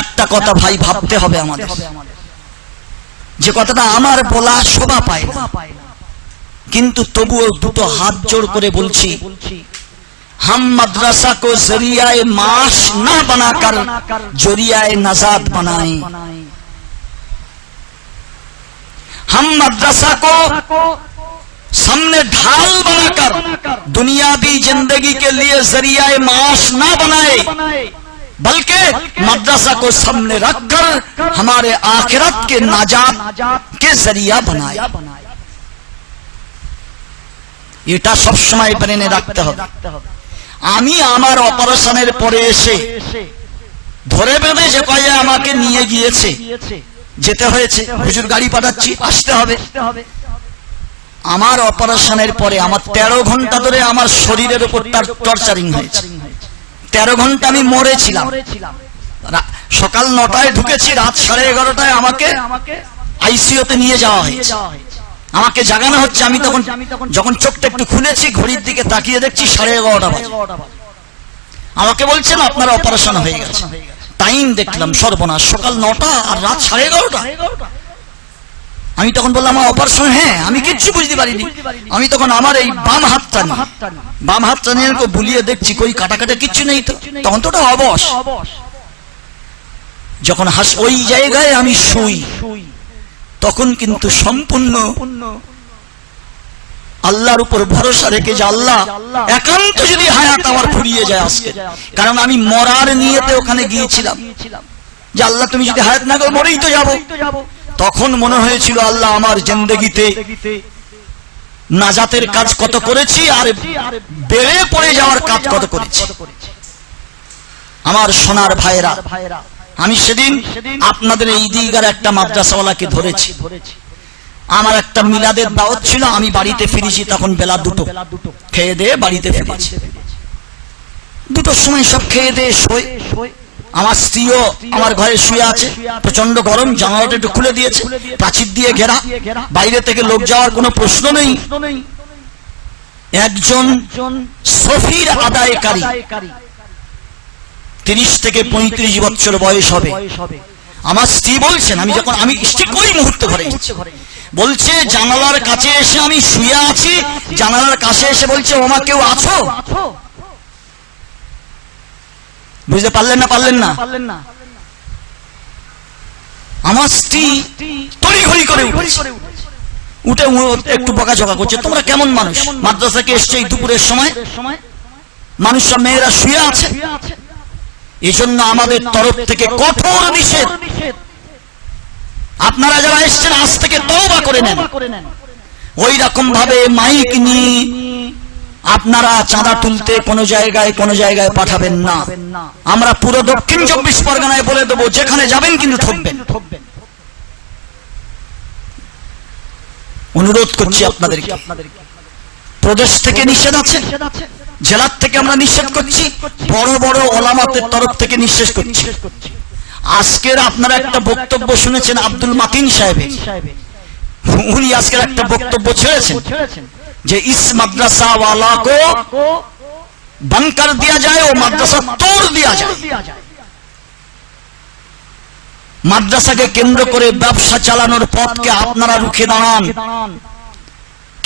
একটা কথা ভাই ভাবতে হবে আমাদের, যে কথাটা আমার বলা শোভা পায় না, কিন্তু তবুও দুটো হাত জোড় করে বলছি, हम मदरसा को जरियाए माश ना बनाकर जरियाए नजात बनाएं। हम मदरसा को सामने ढाल बनाकर दुनियावी जिंदगी के लिए जरियाए माश ना बनाए, बल्कि मदरसा को सामने रखकर हमारे आखिरत के नाजात के जरिया बनाए। এটা সব সময় ব্রেনে রাখতে হবে। আমি আমার অপারেশনের পরে এসে ধরে বেঁধে যে কয়ে আমাকে নিয়ে গিয়েছে, যেতে হয়েছে, হুজুর গাড়ি পাঠাচ্ছি, আসতে হবে। আমার অপারেশনের পরে আমার 13 ঘন্টা ধরে আমার শরীরের উপর টর্চারিং হয়েছে। 13 ঘন্টা আমি মরেছিলাম। সকাল 9টায় ঢুকেছি, রাত 11:30টায় আমাকে আইসিইউতে নিয়ে যাওয়া হয়েছে। আমাকে জাগানো হচ্ছে, আমি তখন যখন চোখটা একটু খুলেছি ঘড়ির দিকে তাকিয়ে দেখছি 11:30 বাজে। আমাকে বলছেন আপনার অপারেশন হয়ে গেছে। টাইম দেখলাম, সর্বনাশ, সকাল 9টা আর রাত 11:30। আমি তখন বললাম আমার অপারেশন? হ্যাঁ। আমি কিচ্ছু বুঝতে পারিনি। আমি তখন আমার এই বাম হাতটা নিয়ে বুলিয়ে দেখছি, কই কাটা কাটা কিচ্ছু নেই তো। তখন তো ওটা অবশ। যখন ওই জায়গায় আমি শুই, তখন কিন্তু সম্পূর্ণ আল্লাহর উপর ভরসা রেখে যে আল্লাহ একান্ত যদি হায়াত আমার ফুরিয়ে যায় আজকে, কারণ আমি মরার নিয়তে ওখানে গিয়েছিলাম, যে আল্লাহ তুমি যদি হায়াত না করো মরেই তো যাবো। তখন মনে হয়েছিল আল্লাহ আমার জিন্দেগিতে নাজাতের কাজ কত করেছি আর বেড়ে পড়ে যাওয়ার কাজ কত করেছি। আমার সোনার ভাইরা, আমি সেদিন আপনাদের এই দিগার একটা মাদ্রাসাওয়ালাকে ধরেছি। আমার একটা মিলাদের দাওয়াত ছিল, আমি বাড়িতে ফিরেছি তখন বেলা 2টো, খেয়ে দিয়ে বাড়িতে ফিরেছি। 2টোর সময় সব খেয়ে দিয়ে শোয়। আমার স্ত্রীও আমার ঘরে শুয়ে আছে, প্রচন্ড গরম, জানালাটা একটু খুলে দিয়েছে, প্রাচীর দিয়ে ঘেরা, বাইরে থেকে লোক যাওয়ার কোনো প্রশ্ন নেই। একজন সফির আদায়কারী, 30 থেকে 35 বছর বয়স হবে। আমার স্ত্রী বলছেন, আমি ঠিক ওই মুহূর্তে ঘরে বলছে জানালার কাছে এসে আমি শুয়ে আছি, জানালার কাছে এসে বলছে ওমা কেউ আছো? বুঝতে পারলেন না? পারলেন না? আমার স্ত্রী তড়িঘড়ি করে উঠে একটু বকাঝকা করছে, তোমরা কেমন মানুষ, মাদ্রাসাকে এসছে এই দুপুরের সময়, মানুষরা মেয়েরা শুয়ে আছে। এই জন্য আমাদের তরফ থেকে কঠোর নিষেধ, আপনারা যারা এসছেন আজ থেকে তওবা করে নেন। ওই রকম ভাবে মাইক নিয়ে আপনারা চাঁদা তুলতে কোনো জায়গায় পাঠাবেন না। আমরা পুরো দক্ষিণ 24 পরগনায় বলে দেবো, যেখানে যাবেন কিন্তু ঠকবেন। অনুরোধ করছি আপনাদেরকে, প্রদেশ থেকে নিষেধ আছে, জেলার থেকে আমরা নিষেধ করছি, বড় বড় ওলামাদের তরফ থেকে নিষেধ করছি। আজকের আপনারা একটা বক্তব্য শুনেছেন আব্দুল মাতিন সাহেবের, উনি আজকের একটা বক্তব্য ছেড়েছেন যে ইস মাদ্রাসা ওয়ালা কো বন্ধ কর দিয়া যায় ও মাদ্রাসা তোড় দিয়া যায়। মাদ্রাসাকে কেন্দ্র করে ব্যবসা চালানোর পথকে আপনারা রুখে দাঁড়ান।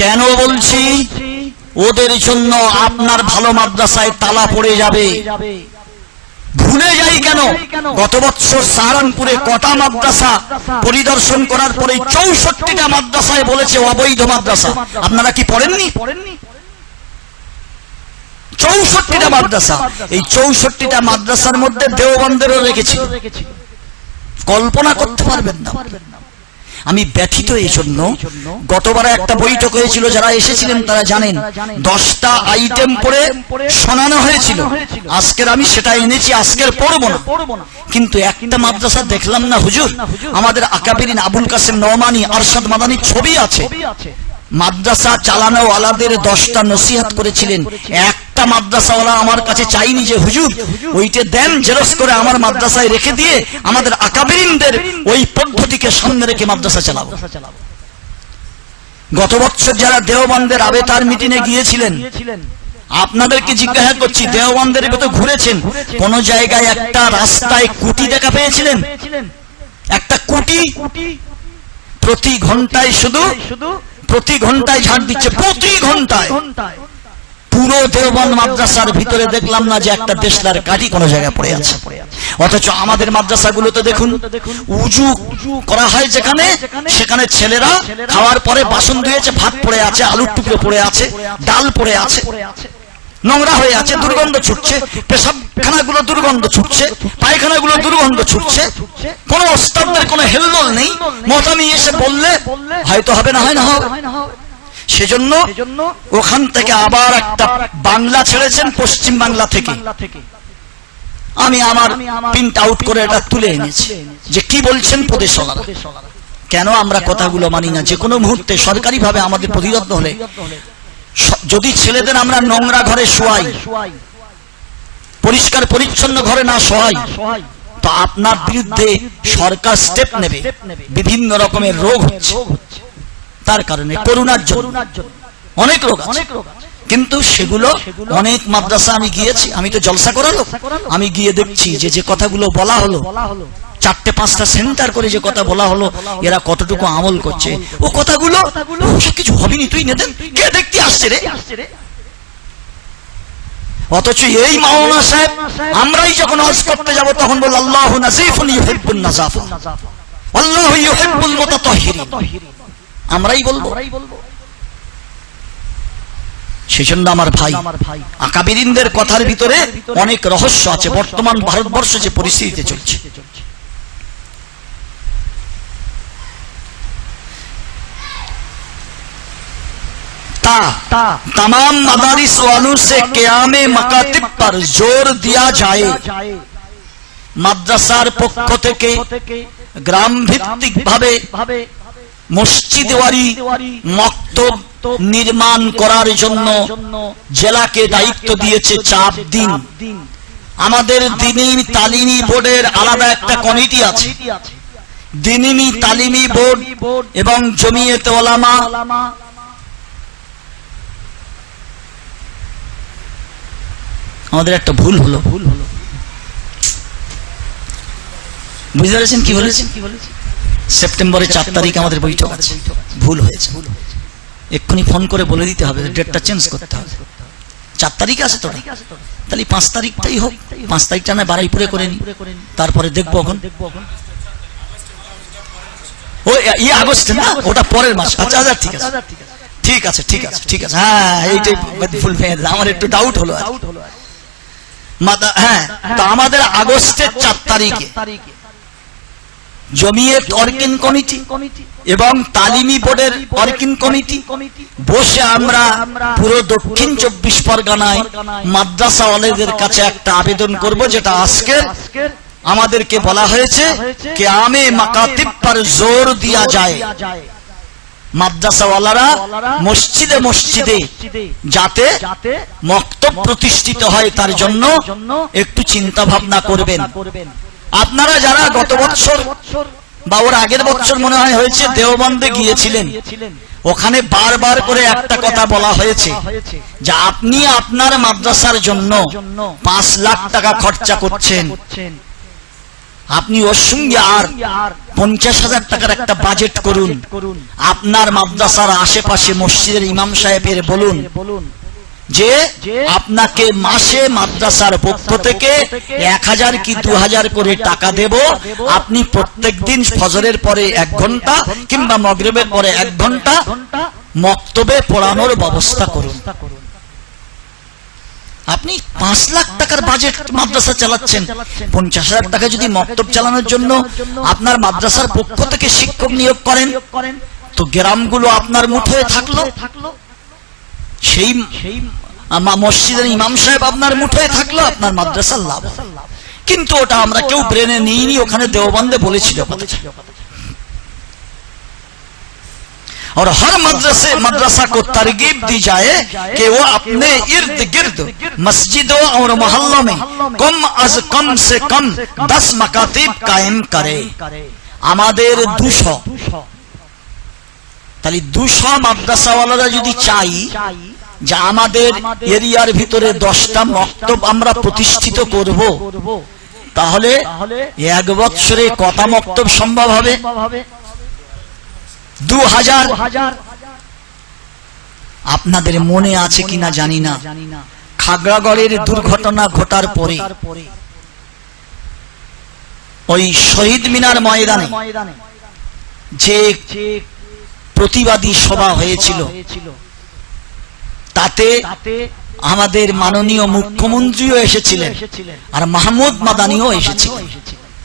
কেন বলছি? ওদের জন্য আপনার ভালো মাদ্রাসায় তালা পড়ে যাবে। ভুলে যাই কেন, গত বছর সাহারানপুরে কটা মাদ্রাসা পরিদর্শন করার পরে 64টা মাদ্রাসায় বলেছে অবৈধ মাদ্রাসা। আপনারা কি পড়েননি? 64টা মাদ্রাসা। এই 64টা মাদ্রাসার মধ্যে দেওবন্দেরও রেখেছি, কল্পনা করতে পারবেন না। আমি ব্যথিত এই জন্য, গতবারে একটা বৈঠক হয়েছিল, যারা এসেছিলেন তারা জানেন, 10টা আইটেম পড়ে শোনানো হয়েছিল। আজকের আমি সেটা এনেছি, আজকের পড়বো না। কিন্তু একটা মাদ্রাসা দেখলাম না হুজুর, আমাদের আকাবিরিন আবুল কাসেম নওমানি, আরশাদ মাদানির ছবি আছে। মাদ্রাসা চালানো ওয়ালাদের 10টা নসিহত করেছিলেন। একটা মাদ্রাসাওয়ালা আমার কাছে চাইনি যে হুজুর ওইটা দেন, জেরক্স করে আমার মাদ্রাসায় রেখে দিয়ে আমাদের আকাবিরিনদের ওই পদ্ধতিকে সামনে রেখে মাদ্রাসা চালাবো। গত বছর যারা দেওবন্দের আবেতার মিটিংয়ে গিয়েছিলেন, আপনাদেরকে জিজ্ঞাসা করছি, দেওবন্দের ভেতর ঘুরেছেন, কোন জায়গায় একটা রাস্তায় কুটি দেখা পেয়েছিলেন? একটা কুটি প্রতি ঘন্টায়, শুধু প্রতি ঘন্টায় ঝাড় দিচ্ছে, প্রতি ঘন্টায়। পুরো দেওবন্দ মাদ্রাসার ভিতরে দেখলাম না যে একটা দেশলার কাঠি কোনো জায়গায় পড়ে আছে। অথচ আমাদের মাদ্রাসাগুলোতে দেখুন, উজু করা হয় যেখানে, সেখানে ছেলেরা খাওয়ার পরে বাসন ধুয়েছে, ভাত পড়ে আছে, আলুর টুকরো পড়ে আছে, ডাল পড়ে আছে, নোংরা হয়ে আছে, দুর্গন্ধ ছুটছে, পেশাবখানাগুলো দুর্গন্ধ ছুটছে, পায়খানাগুলো দুর্গন্ধ ছুটছে। কোন ওস্তাদদের কোনো হেলদোল নেই। মোহতামি এসে বললে হয়তো হবে, না হয় না হবে। সেজন্য ওখান থেকে আবার একটা বাংলা ছেড়েছেন, পশ্চিম বাংলা থেকে। আমি আমার প্রিন্ট আউট করে এটা তুলে এনেছি যে কি বলছেন প্রদেশওয়ালারা। কেন আমরা কথাগুলো মানি না? যে কোনো মুহূর্তে সরকারি ভাবে আমাদের প্রতিরোধ হলে, যদি ছেলেদের আমরা নোংরা ঘরে শোয়াই, পরিষ্কার পরিচ্ছন্ন ঘরে না শোয়াই, তো আপনার বিরুদ্ধে সরকার স্টেপ নেবে। বিভিন্ন রকমের রোগ হচ্ছে, তার কারণে করোনার জন্য অনেক রোগ আছে। কিন্তু সেগুলো অনেক মাদ্রাসা আমি গিয়েছি, আমি তো জলসা করালো, আমি গিয়ে দেখছি যে যে কথাগুলো বলা হলো, 4-5টা সেন্টার করে যে কথা বলা হলো, এরা কতটুকু আমল করছে। ও কথাগুলো কিছু হবেনি, তুই নেতেন কে দেখতে আসছে রে। অথচ এই মাওলানা সাহেব, আমরাই যখন হজ করতে যাব তখন বল আল্লাহু নাযিফুন ইউহিব্বুন নাযাফা, আল্লাহু ইউহিব্বুল মুতাতাহহিরিন, আমরাই বলবো। সেজন্য আমার ভাই, আকাবিরিনদের কথার ভিতরে অনেক রহস্য আছে। বর্তমান ভারতবর্ষ যে পরিস্থিতিতে চলছে, तमाम मदारिस वालों से क़यामे मकातिब पर जोर दिया जाए। মাদ্রাসার পক্ষ থেকে গ্রাম ভিত্তিক ভাবে মসজিদ ওয়ারি মক্তব নির্মাণ করার জন্য জেলাকে দায়িত্ব দিয়েছে। 4 দিন আমাদের দ্বীনি তালিমি বোর্ডের আলাদা একটা কমিটি আছে। দ্বীনি তালিমি বোর্ড এবং জমিয়তে উলামা আমাদের একটা ভুল হলো, বুঝতে পেরেছেন কি বলেছেন? সেপ্টেম্বরের 4 তারিখ আমাদের বৈঠক আছে, ভুল হয়েছে, এক্ষুনি ফোন করে বলে দিতে হবে, ডেটটা চেঞ্জ করতে হবে। 4 তারিখ আছে তো, তাহলে 5 তারিখটাই হোক, 5 তারিখটা না বারাইপুরে করে নি, তারপরে দেখবো। এখন ও আগস্ট না, ওটা পরের মাস। আচ্ছা আচ্ছা, ঠিক আছে ঠিক আছে ঠিক আছে ঠিক আছে, হ্যাঁ এইটাই ভুল হয়ে গেল, আমার একটু ডাউট হলো। হ্যাঁ, তো আমাদের আগস্টের 4 তারিখে জমিয়ত ওয়ার্কিং কমিটি এবং তালিমি বোর্ডের ওয়ার্কিং কমিটি বসে আমরা পুরো দক্ষিণ 24 পরগনায় মাদ্রাসাওয়ালাদের কাছে একটা আবেদন করব, যেটা আজকে আমাদেরকে বলা হয়েছে कि आमे मकातिब पर जोर दिया जाए, মাদ্রাসাওয়ালারা মসজিদে মসজিদে যাতে মক্তব প্রতিষ্ঠিত হয় তার জন্য একটু চিন্তা ভাবনা করবেন। আপনারা যারা গত বছর বা ওর আগের বছর মনে হয় হয়েছে দেওবন্দে গিয়েছিলেন, ওখানে বারবার করে একটা কথা বলা হয়েছে যে আপনি আপনার মাদ্রাসার জন্য 5 লাখ টাকা খরচা করছেন, আপনি ওর সঙ্গে আর 50,000 টাকার একটা বাজেট করুন। আপনার মাদ্রাসার আশেপাশে মসজিদের ইমাম সাহেবের বলুন যে আপনাকে মাসে মাদ্রাসার পক্ষ থেকে 1000 কি 2000 করে টাকা দেব, আপনি প্রত্যেক দিন ফজরের পরে 1 ঘন্টা কিংবা মাগরিবের পরে 1 ঘন্টা মক্তবে পড়ানোর ব্যবস্থা করুন। আপনি 5 লাখ টাকার বাজেট মাদ্রাসা চালাচ্ছেন, 50,000 টাকা যদি মক্তব চালানোর জন্য আপনার মাদ্রাসার পক্ষ থেকে শিক্ষক নিয়োগ করেন, তো গ্রামগুলো আপনার মুঠোয় থাকলো, সেই মসজিদের ইমাম সাহেব আপনার মুঠোয় থাকলো, আপনার মাদ্রাসার লাভ। কিন্তু ওটা আমরা কেউ ব্রেনে নিইনি, ওখানে দেওবন্দে বলেছিল। और हर मदरसा को तरगीब दी जाए कि वो अपने इर्द गिर्द मस्जिदों और मोहल्लों में कम से कम 10 मकातिब कायम करे। আমাদের 200, তাহলে 200 মাদ্রাসাওয়ালারা যদি চাই যে আমাদের এরিয়ার ভিতরে 10টা মক্তব আমরা প্রতিষ্ঠিত করব, তাহলে 1 বছরে কত মক্তব সম্ভব হবে? 2000। আপনাদের মনে আছে কিনা জানি না, খাগড়াগড়ের দুর্ঘটনা ঘটার পরে ওই শহীদ মিনার ময়দানে যে প্রতিবাদী সভা হয়েছিল, তাতে আমাদের মাননীয় মুখ্যমন্ত্রীও এসেছিলেন আর মাহমুদ মাদানিও এসেছিলেন।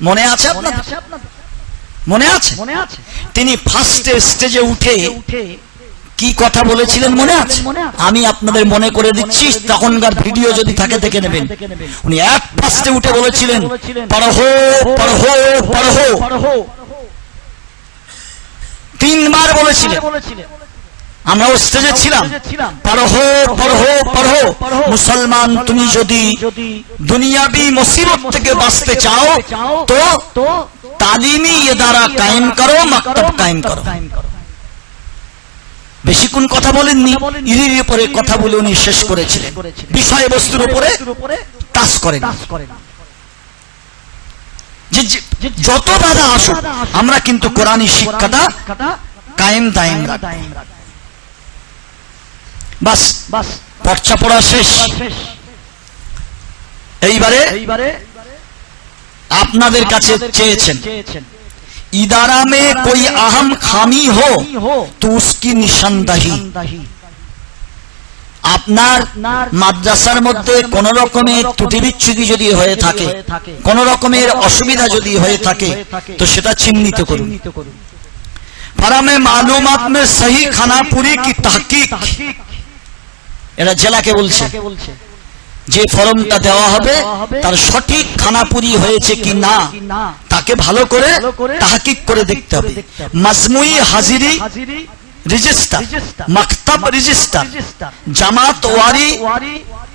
মনে আছে আপনাদের? মনে আছে? তিনি ফার্স্টে স্টেজে উঠে কি কথা বলেছিলেন মনে আছে? আমি আপনাদের মনে করে দিচ্ছি, তখনকার ভিডিও যদি থাকে দেখে নেবেন। উনি এক ফার্স্টে উঠে বলেছিলেন পড়হো পড়হো পড়হো, 3 বার বলেছিলেন। আমরা স্টেজে ছিলাম, পড়হো পড়হো পড়হো, মুসলমান তুমি যদি দুনিয়াবি মুসিবত থেকে বাঁচতে চাও তো তালিমি ইদারা কায়েম করো, মাকতাব কায়েম করো। বেশিক্ষণ কথা বলেননি, ইরির উপরে কথা বলে উনি শেষ করেছিলেন, বিষয়বস্তুর উপরে টাচ করেন। যে যত বাধা আসুক আমরা কিন্তু কোরআনী শিক্ষাটা কায়েম দায়েম রাখব। বাস পর্চা পড়া শেষ। এইবারে আপনাদের কাছে চেয়েছেন इदारा में कोई अहम खामी हो तो उसकी निशानदाही। আপনার মাদ্রাসার মধ্যে কোন রকমের ত্রুটি বিচ্ছুতি যদি হয়ে থাকে, কোন রকমের অসুবিধা যদি হয়ে থাকে, তো সেটা চিহ্নিত করুন। ফারামে মালুমাত মে সহি খানাপুরি কি তাহকিক, এরা জেলাকে বলছে যে ফরমটা দেওয়া হবে তার সঠিক খানাপুরি হয়েছে কি না তাকে ভালো করে তাহকিক করে দেখতে হবে। মাজমুই হাজিরি রেজিস্টার, মাকতাব রেজিস্টার, জামাত ওয়ারি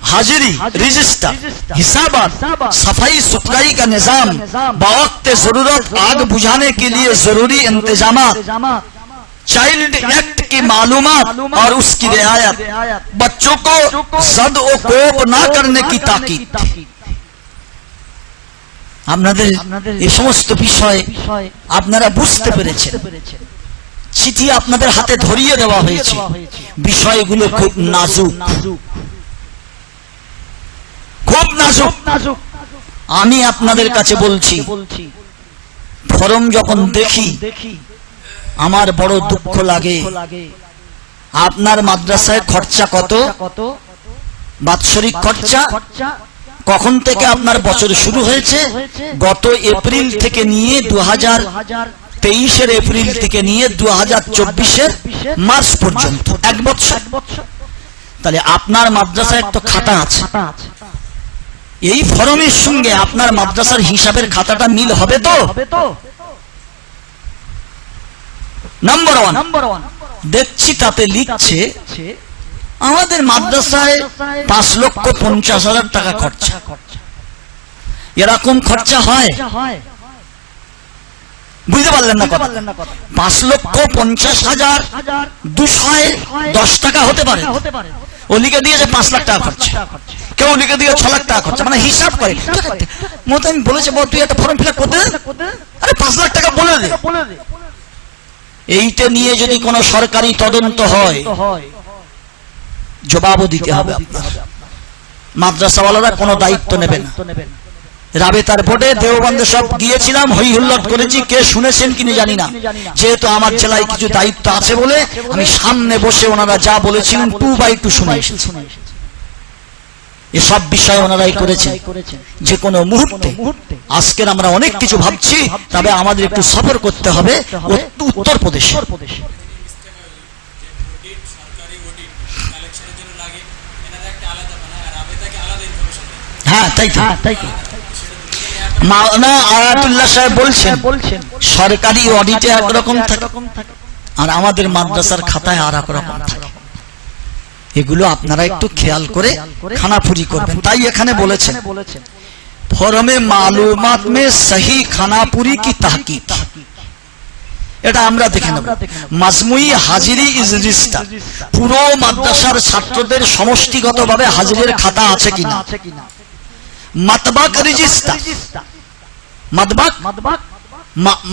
हाजिरी रजिस्टर, हिसाबात, सफाई सुथराई का निजाम, बवक्त जरूरत आग बुझाने के लिए जरूरी इंतजामात, चाइल्ड एक्ट की मालूमात और उसकी रियायत, बच्चों को जद व कोप ना करने की ताकीद। আপনাদের এই সমস্ত বিষয় আপনারা বুঝতে পেরেছেন। চিঠি আপনাদের হাতে ধরিয়ে দেওয়া হয়েছে, বিষয়গুলো খুব নাজুক, খুব নাজুক। আমি আপনাদের কাছে বলছি, ফরম যখন দেখি আমার বড় দুঃখ লাগে। আপনার মাদ্রাসায় খরচা কত? বাৎসরিক খরচা কখন থেকে আপনার বছর শুরু হয়েছে? গত এপ্রিল থেকে নিয়ে 2023-এর এপ্রিল থেকে নিয়ে 2024-এর মার্চ পর্যন্ত 1 বছর। তাহলে আপনার মাদ্রাসায় একটা খাতা আছে, এই ফরমের সঙ্গে আপনার মাদ্রাসার হিসাবের খাতাটা মিল হবে তো? নাম্বার ওয়ান, দেখছি তাতে লিখছে আমাদের মাদ্রাসায় 5,50,000 টাকা খরচা। এরকম খরচা হয়? বুঝতে পারলেন না কথা? 5,50,210 টাকা হতে পারে। ও লিখে দিয়েছে 5 লাখ টাকা খরচা, কেউ লিখে দিয়ে 6 লাখ টাকা খরচা, মানে হিসাব করে। মতো আমি বলেছি তুই একটা ফর্ম ফিল আপ করতে, আরে 5 লাখ টাকা বলে দে। এইটা নিয়ে যদি কোনো সরকারি তদন্ত হয়, জবাবও দিতে হবে আপনার। মাদ্রাসাওয়ালারা কোনো দায়িত্ব নেবে না। রাবেতার বোর্ডে দেওবন্দে সব গিয়েছিলাম, হই হুল্লোড় করেছি, কে শুনেছেন কিনা জানি না। যেহেতু আমার জেলায় কিছু দায়িত্ব আছে বলে আমি সামনে বসে ওনারা যা বলেছিলেন 2/2 শুনে এসেছি। এসব বিষয় ওনারাই করেছেন। যে কোনো মুহূর্তে, আজকের আমরা অনেক কিছু ভাবছি, তবে আমাদের একটু সফর করতে হবে উত্তরপ্রদেশে। হ্যাঁ তাই তো। মাওলানা আয়াতুল্লাহ সাহেব বলছেন সরকারি অডিটে একরকম থাকে আর আমাদের মাদ্রাসার খাতায় আর এক রকম থাকে। এগুলো আপনারা একটু খেয়াল করে খানাপুরি করবেন। তাই এখানে বলেছেন ফরমে মালুমাত মে সহি খানাপুরি কি তাহকিক, এটা আমরা দেখে নেব। মাজমুই হাজিরি ইজ রেজিস্টার, পুরো মাদ্রাসার ছাত্রদের সমষ্টিগতভাবে হাজিরের খাতা আছে কিনা। মাতবাক রেজিস্টার,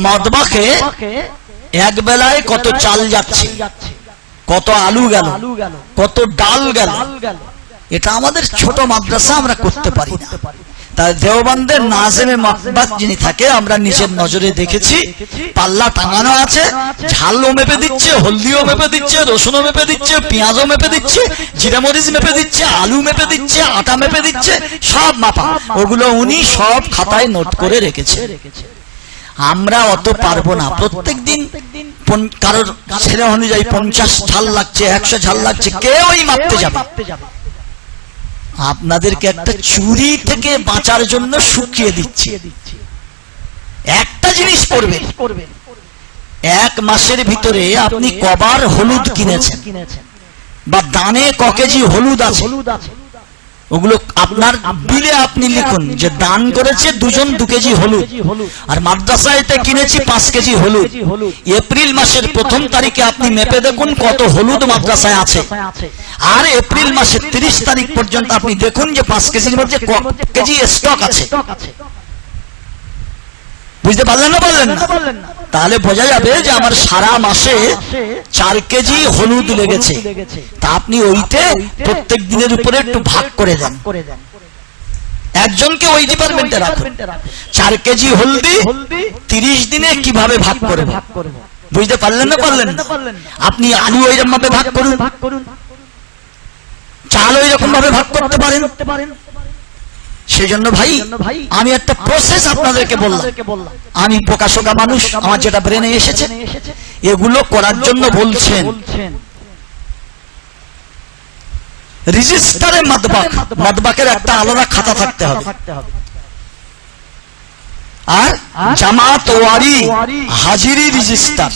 মাতবাকে এক বেলায় কত চাল যাচ্ছে, কত আলু গেল, কত ডাল গেল, এটা আমাদের ছোট মাদ্রাসা আমরা করতে পারি না। তাই দেওবন্দের নাজেমে মাতবাক যিনি থাকে, আমরা নিজের নজরে দেখেছি পাল্লা টাঙানো আছে, ঝালও মেপে দিচ্ছে, হলদিও মেপে দিচ্ছে, রসুনও মেপে দিচ্ছে, পেঁয়াজও মেপে দিচ্ছে, জিরা মরিচ মেপে দিচ্ছে, আলু মেপে দিচ্ছে, আটা মেপে দিচ্ছে, সব মাপা। ওগুলো উনি সব খাতায় নোট করে রেখেছে। আমরা অত পারবো না। প্রত্যেক দিন কারোর ছেলে অনুযায়ী 50 ঝাল লাগছে, 100 ঝাল লাগছে, কেউ ওই মাপতে যাবে। আপনাদেরকে একটা চুরি থেকে বাঁচার জন্য শুকিয়ে দিচ্ছি। একটা জিনিস করবেন, 1 মাসের ভিতরে আপনি কবার হলুদ কিনেছেন বা দানে ক কেজি হলুদ আছে, ওগুলো আপনার বিলে আপনি লিখুন যে দান করেছে 2 জন 2 কেজি হলুদ, আর মাদ্রাসাতে কিনেছি 5 কেজি হলুদ। এপ্রিল মাসের 1ম তারিখে আপনি মেপে দেখুন কত হলুদ মাদ্রাসায় আছে, আর এপ্রিল মাসের 30 তারিখ পর্যন্ত আপনি দেখুন যে 5 কেজির মধ্যে ক কেজি স্টক আছে। বুঝতে পারলেন না? বললেন না? তাহলে বোঝা যাবে যে আমার সারা মাসে 4 কেজি হলুদ লেগেছে। তা আপনি ওইতে প্রত্যেক দিনের উপরে একটু ভাগ করে দেন, একজনকে ওই ডিপার্টমেন্টে রাখুন। 4 কেজি হলদি 30 দিনে কিভাবে ভাগ করব? বুঝতে পারলেন না? পারলেন না? আপনি আলু ওইরকম ভাবে ভাগ করুন, চাল ওইরকম ভাবে ভাগ করতে পারেন। সেই জন্য ভাই আমি একটা প্রসেস আপনাদেরকে বললাম। আমি প্রকাশকা মানুষ, আমার যেটা ব্রেনে এসেছে এগুলো করার জন্য বলছেন। রেজিস্টারে মাতবাকের একটা আলাদা খাতা থাকতে হবে, আর জামাত ওয়ারি হাজিরি রেজিস্টার,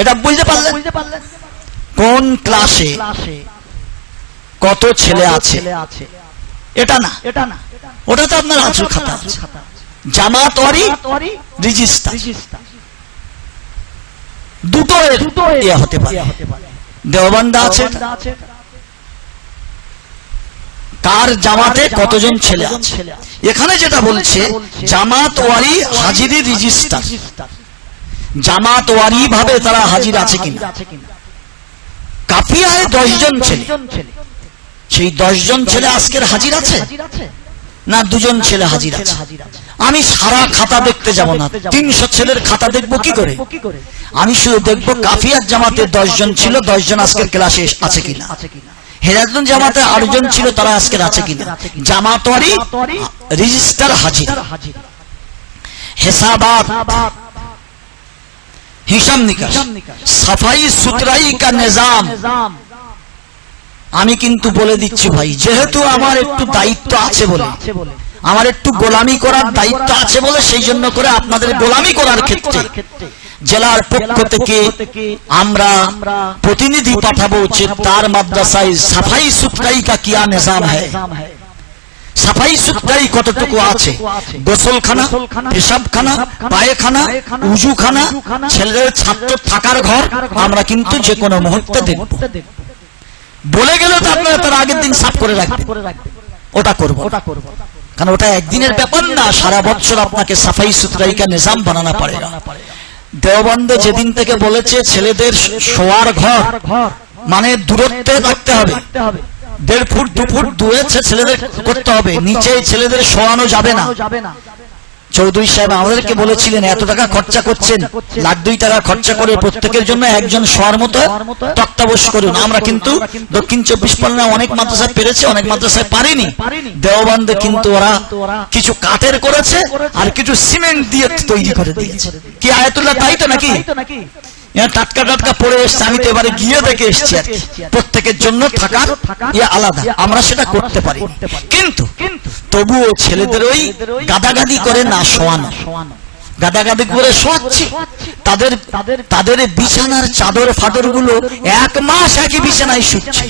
এটা বুঝতে পারলেন? কোন ক্লাসে কত ছেলে আছে, এটা না, ওটা তো আপনার আসল খাতা আছে। জামাত ওয়ারি রেজিস্টার দুটো হতে পারে। দেওবন্দা আছে, কার জামাতে কতজন ছেলে আছে। এখানে যেটা বলছে জামাত ওয়ারি হাজিরি রেজিস্টার, জামাত ওয়ারি ভাবে তারা হাজির আছে কিনা। কাফিয়ায় 10 জন ছেলে, সেই 10 জন ছেলে আজকের হাজির আছে না 2 জন ছেলে হাজির আছে। আমি সারা খাতা দেখতে যাব না, 300 ছেলের খাতা দেখবো কি করে? আমি শুধু দেখবো কাফিয়ার জামাতে 10 জন ছিল, 10 জন আজকের ক্লাসে আছে কিনা। হেরাতুন জামাতে 8 জন ছিল, তারা আজকের আছে কিনা। জামাতওয়ারি রেজিস্টার হাজির, হিসাবাত হিসাব নিকাশ, সাফাই সুতরাই কা নিজাম। আমি কিন্তু বলে দিচ্ছি ভাই, যেহেতু আমার একটু দায়িত্ব আছে বলে, আমার একটু গোলামি করার দায়িত্ব আছে বলে, সেই জন্য করে আপনাদের গোলামি করার ক্ষেত্রে জেলার পক্ষ থেকে আমরা প্রতিনিধি পাঠাবো যে তার মাদ্রাসায় সাফাই সুতরাই কা কিয়া নিজাম হ্যায়, সাফাই সুতরাই কতটুকু আছে, গোসলখানা, পেশাবখানা, পায়খানা, উজুখানা, ছেলেদের ছাত্র থাকার ঘর আমরা কিন্তু যে কোনো মুহূর্তে দেখব। বলে গেলে তো আপনারা তার আগের দিন সাফ করে রাখবেন, ওটা করব, কারণ ওটা একদিনের ব্যাপার না, সারা বছর আপনাকে সাফাই সুতরাই কা নিজাম বানানো পারে। দেওবন্দে যেদিন থেকে বলেছে ছেলেদের শোয়ার ঘর মানে দূরত্বে রাখতে হবে, 1.5 ফুট 2 ফুট দূরে ছেলেদের করতে হবে, নিচে ছেলেদের শোয়ানো যাবে না। চৌধুরী সাহেব আমাদেরকে বলেছিলেন এত টাকা খরচা করছেন, 1,2 টাকা খরচা করে প্রত্যেকের জন্য একজন শোয়ার মতো তক্তাবোস করুন। আমরা কিন্তু দক্ষিণ 24 পরগনা অনেক মাদ্রাসায় পেরেছে, অনেক মাদ্রাসায় পারেনি। দেওবন্দে কিন্তু ওরা কিছু কাঠের করেছে আর কিছু সিমেন্ট দিয়ে তৈরি করে দিয়েছে। কি আয়াতুল্লাহ তাই তো নাকি? টাটকা টাটকা পড়ে এসছে, আমি তো এবারে গিয়ে দেখে এসছি আর কি। প্রত্যেকের জন্য থাকার আলাদা, আমরা সেটা করতে পারি, কিন্তু তবুও ছেলেদের ওই গাদাগাদি করে না শোয়ানো, গাদাগাদি করে শোয়াচ্ছি। তাদের বিছানার চাদর ফাদর গুলো 1 মাস একই বিছানায় শুচ্ছে,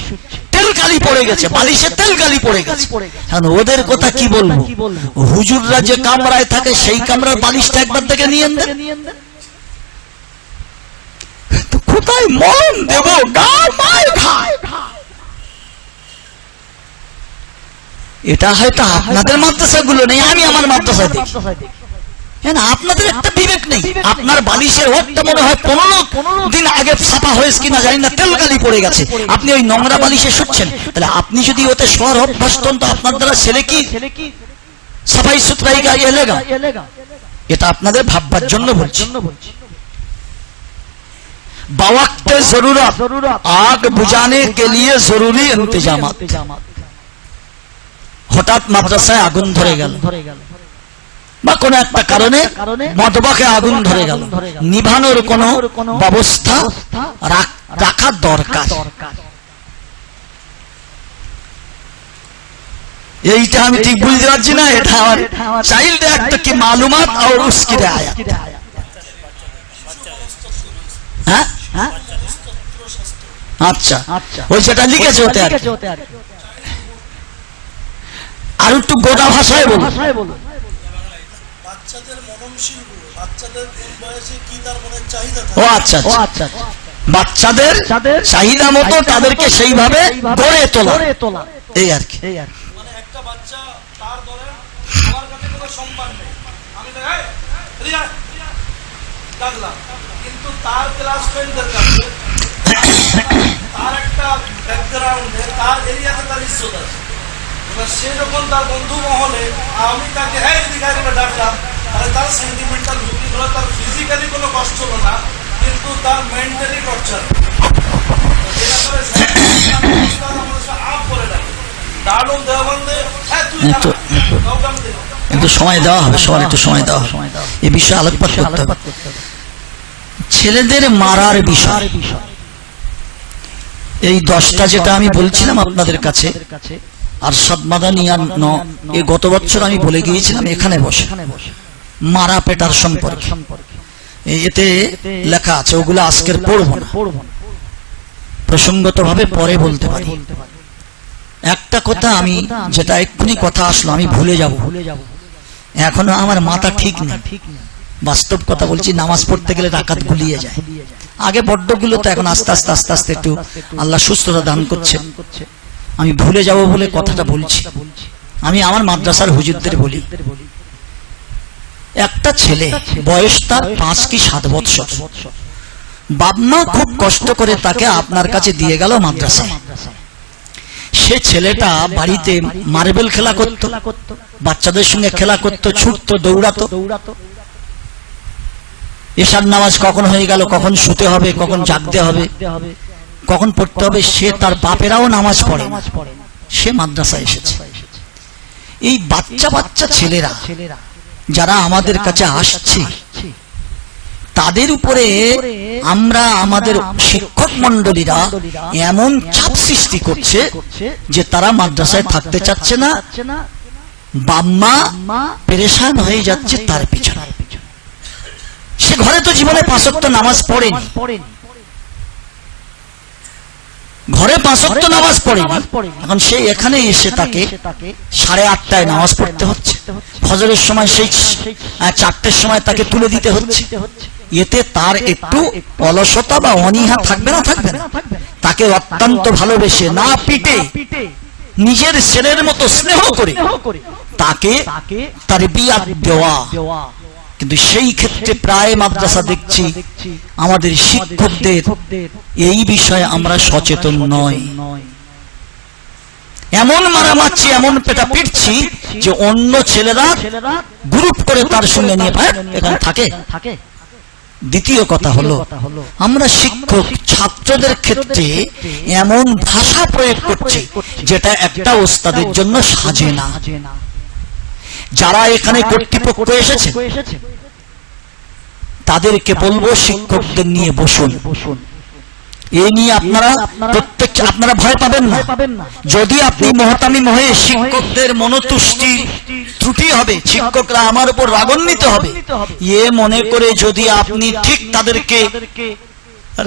তেলকালি পড়ে গেছে, বালিশে তেলকালি পড়ে গেছে। ওদের কথা কি বলবো? হুজুররা যে কামরায় থাকে সেই কামরার বালিশটা একবার থেকে নিয়ে দেন, কোথায় মন দেব? এটা হয়তো আপনাদের মাদ্রাসাগুলো নেই, আমি আমার মাদ্রাসায় দেখি। আপনাদের একটা বিবেক নেই। আপনার বালিশের ওরটা মনে হয় 15 দিন আগে ছাপা হয়েছে কিনা জানি না, তেলকালি পড়ে গেছে, আপনি ওই নোংরা বালিশে শুচ্ছেন। তাহলে আপনি যদি ওতে শোয়ার অভ্যাস হন তো আপনার দ্বারা ছেলে কি সাফাই সুতরাই কা এলেগা? এটা আপনাদের ভাববার জন্য বলছি। বাওয়াক্তে জরুরত আগ বুঝানে কে লিয়ে জরুরি ইন্তজামাত। হঠাৎ মাদ্রাসায় আগুন ধরে গেল বা কোনো একটা কারণে মদবাকে আগুন ধরে গেল, নিভানোর কোনো ব্যবস্থা রাখা দরকার। এইটা আমি ঠিক বুঝতে পারছি না, এটা আমার চাইল্ড একটা কি মালুমাত আর উসকি রায়াত। হ্যাঁ আচ্ছা, ওই সেটা লিখেছে ওতে আর একটু গোটা ভাষায় বলো। ও আচ্ছা, বাচ্চাদের চাহিদা মতো তাদেরকে সেইভাবে গড়ে তোলা, এই আর কি। কিন্তু তার ক্লাসমেটদের কাছে তার একটা ব্যাকগ্রাউন্ডে তার এরিয়াতে তার ইজ্জত আছে। এবার সে যখন তার বন্ধু মহলে আমি তাকে হ্যাঁ এদিকে ডাকলাম, তাহলে তার সেন্টিমেন্টাল ঝুঁকি হলো, তার ফিজিক্যালি কোনো কষ্ট হলো না, কিন্তু তার মেন্টালি টর্চার। আপ করে ডাকে দারুণ দেওবন্দে, হ্যাঁ তুই একটু সময় দেওয়া হবে, সবার একটু সময় দেওয়া হবে, এ বিষয়ে আলোকপাত করতে হবে। ছেলেদের মারার বিষয় এই 10টা যেটা আমি বলছিলাম আপনাদের কাছে, আর সাদমাদানিয়া এই গত বছর আমি বলে গিয়েছিলাম এখানে বসে মারা পেটার সম্পর্কে, এতে লেখা আছে, ওগুলো আজকের পড়বো না, প্রসঙ্গত ভাবে পরে বলতে পারি। একটা কথা আমি যেটা এক্ষুনি কথা আসলো আমি ভুলে যাব, এখনো আমার মাথা ঠিক নেই, বাস্তব কথা বলছি। নামাজ পড়তে গেলে রাকাত গুলিয়ে যায়, আগে বড্ডগুলো তো এখন আস্তে আস্তে একটু আল্লাহ সুস্থতা দান করছে, আমি ভুলে যাব বলে কথাটা বলছি। আমি আমার মাদ্রাসার হুজুরদের বলি, একটা ছেলে বয়স তার 5 কি 7 বছর, বাপ মা খুব কষ্ট করে তাকে আপনার কাছে দিয়ে গেল মাদ্রাসায়। সে ছেলেটা বাড়িতে মার্বেল খেলা করত, বাচ্চাদের সঙ্গে খেলা করত, ছুটতো, দৌড়াতো। এশার নামাজ কখন হয়ে গেল, কখন শুতে হবে, কখন জাগতে হবে, কখন পড়তে হবে, সে তার বাপেরাও নামাজ পড়ে, সে মাদ্রাসায় এসেছে। এই বাচ্চা বাচ্চা ছেলেরা যারা আমাদের কাছে আসছে, তাদের উপরে আমরা আমাদের শিক্ষক মন্ডলীরা এমন চাপ সৃষ্টি করছে যে তারা মাদ্রাসায় থাকতে চাচ্ছে না, বাপ মা পেরেশান হয়ে যাচ্ছে তার পিছনে। সে ঘরে তো জীবনে 5 ওয়াক্ত নামাজ পড়েনি, ঘরে 5 ওয়াক্ত নামাজ পড়েনি, এখন সে এখানে এসে তাকে 8:30টায় নামাজ পড়তে হচ্ছে, ফজরের সময় সেই 4টের সময় তাকে তুলে দিতে হচ্ছে। এতে তার একটু অলসতা বা অনীহা থাকবে না? থাকবে না। তাকে অত্যন্ত ভালোবেসে, না পিটে, নিজের ছেলের মতো স্নেহ করে তাকে তারবিয়াত দেওয়া। কিন্তু সেই ক্ষেত্রে প্রায় মাদ্রাসা দেখছি আমাদের শিক্ষকদের এই বিষয়ে আমরা সচেতন নই। এমন মারামারছি, এমন পেটা পিটছি যে অন্য ছেলেরা গ্রুপ করে তার সঙ্গে নিয়ে এখানে থাকে। দ্বিতীয় কথা হলো, আমরা শিক্ষক ছাত্রদের ক্ষেত্রে এমন ভাষা প্রয়োগ করছি যেটা একটা ওস্তাদের জন্য সাজে না। যারা এখানে কর্তৃপক্ষ এসেছে তাদেরকে বলবো, শিক্ষকদের নিয়ে বসুন, এই নিয়ে আপনারা প্রত্যেক আপনারা ভয় পাবেন না। যদি আপনি মহতামিম হয়ে শিক্ষকদের মনোতুষ্টি ত্রুটি হবে, শিক্ষকরা আমার উপর রাগান্বিত হবে, এ মনে করে যদি আপনি ঠিক তাদেরকে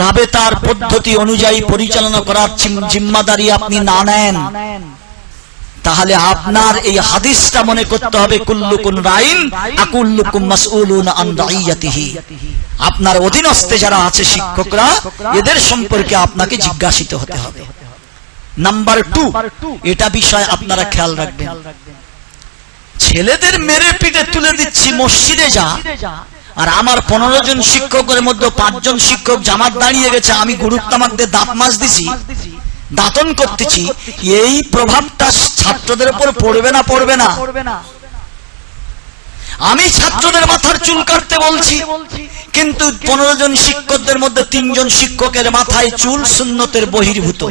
রাবেতার পদ্ধতি অনুযায়ী পরিচালনা করার জিম্মাদারি আপনি না নেন, তাহলে আপনার এই হাদিসটা মনে করতে হবে, কুল্লুকুম রাইন আকুল্লুকুম মাসউলুন আন রাইয়াতিহি। আপনার অধীনস্থে যারা আছে শিক্ষকরা, এদের সম্পর্কে আপনাকে জিজ্ঞাসিত হতে হবে। নাম্বার 2, এটা বিষয় আপনারা খেয়াল রাখবেন। ছেলেদের মেরে পিটে তুলে দিচ্ছি মসজিদে যা, আর আমার 15 জন শিক্ষকের মধ্যে 5 জন শিক্ষক জামাত দাঁড়িয়ে গেছে, আমি গুরুত্তামাকদের দাঁত মাছ দিছি, দাতন করতেছি, এই প্রভাবটা ছাত্রদের উপর পড়বে না? পড়বে না? আমি ছাত্রদের মাথার চুল কাটতে বলছি, কিন্তু 15 জন শিক্ষকদের মধ্যে 3 জন শিক্ষকের মাথায় চুল সুন্নতের বহির্ভূত।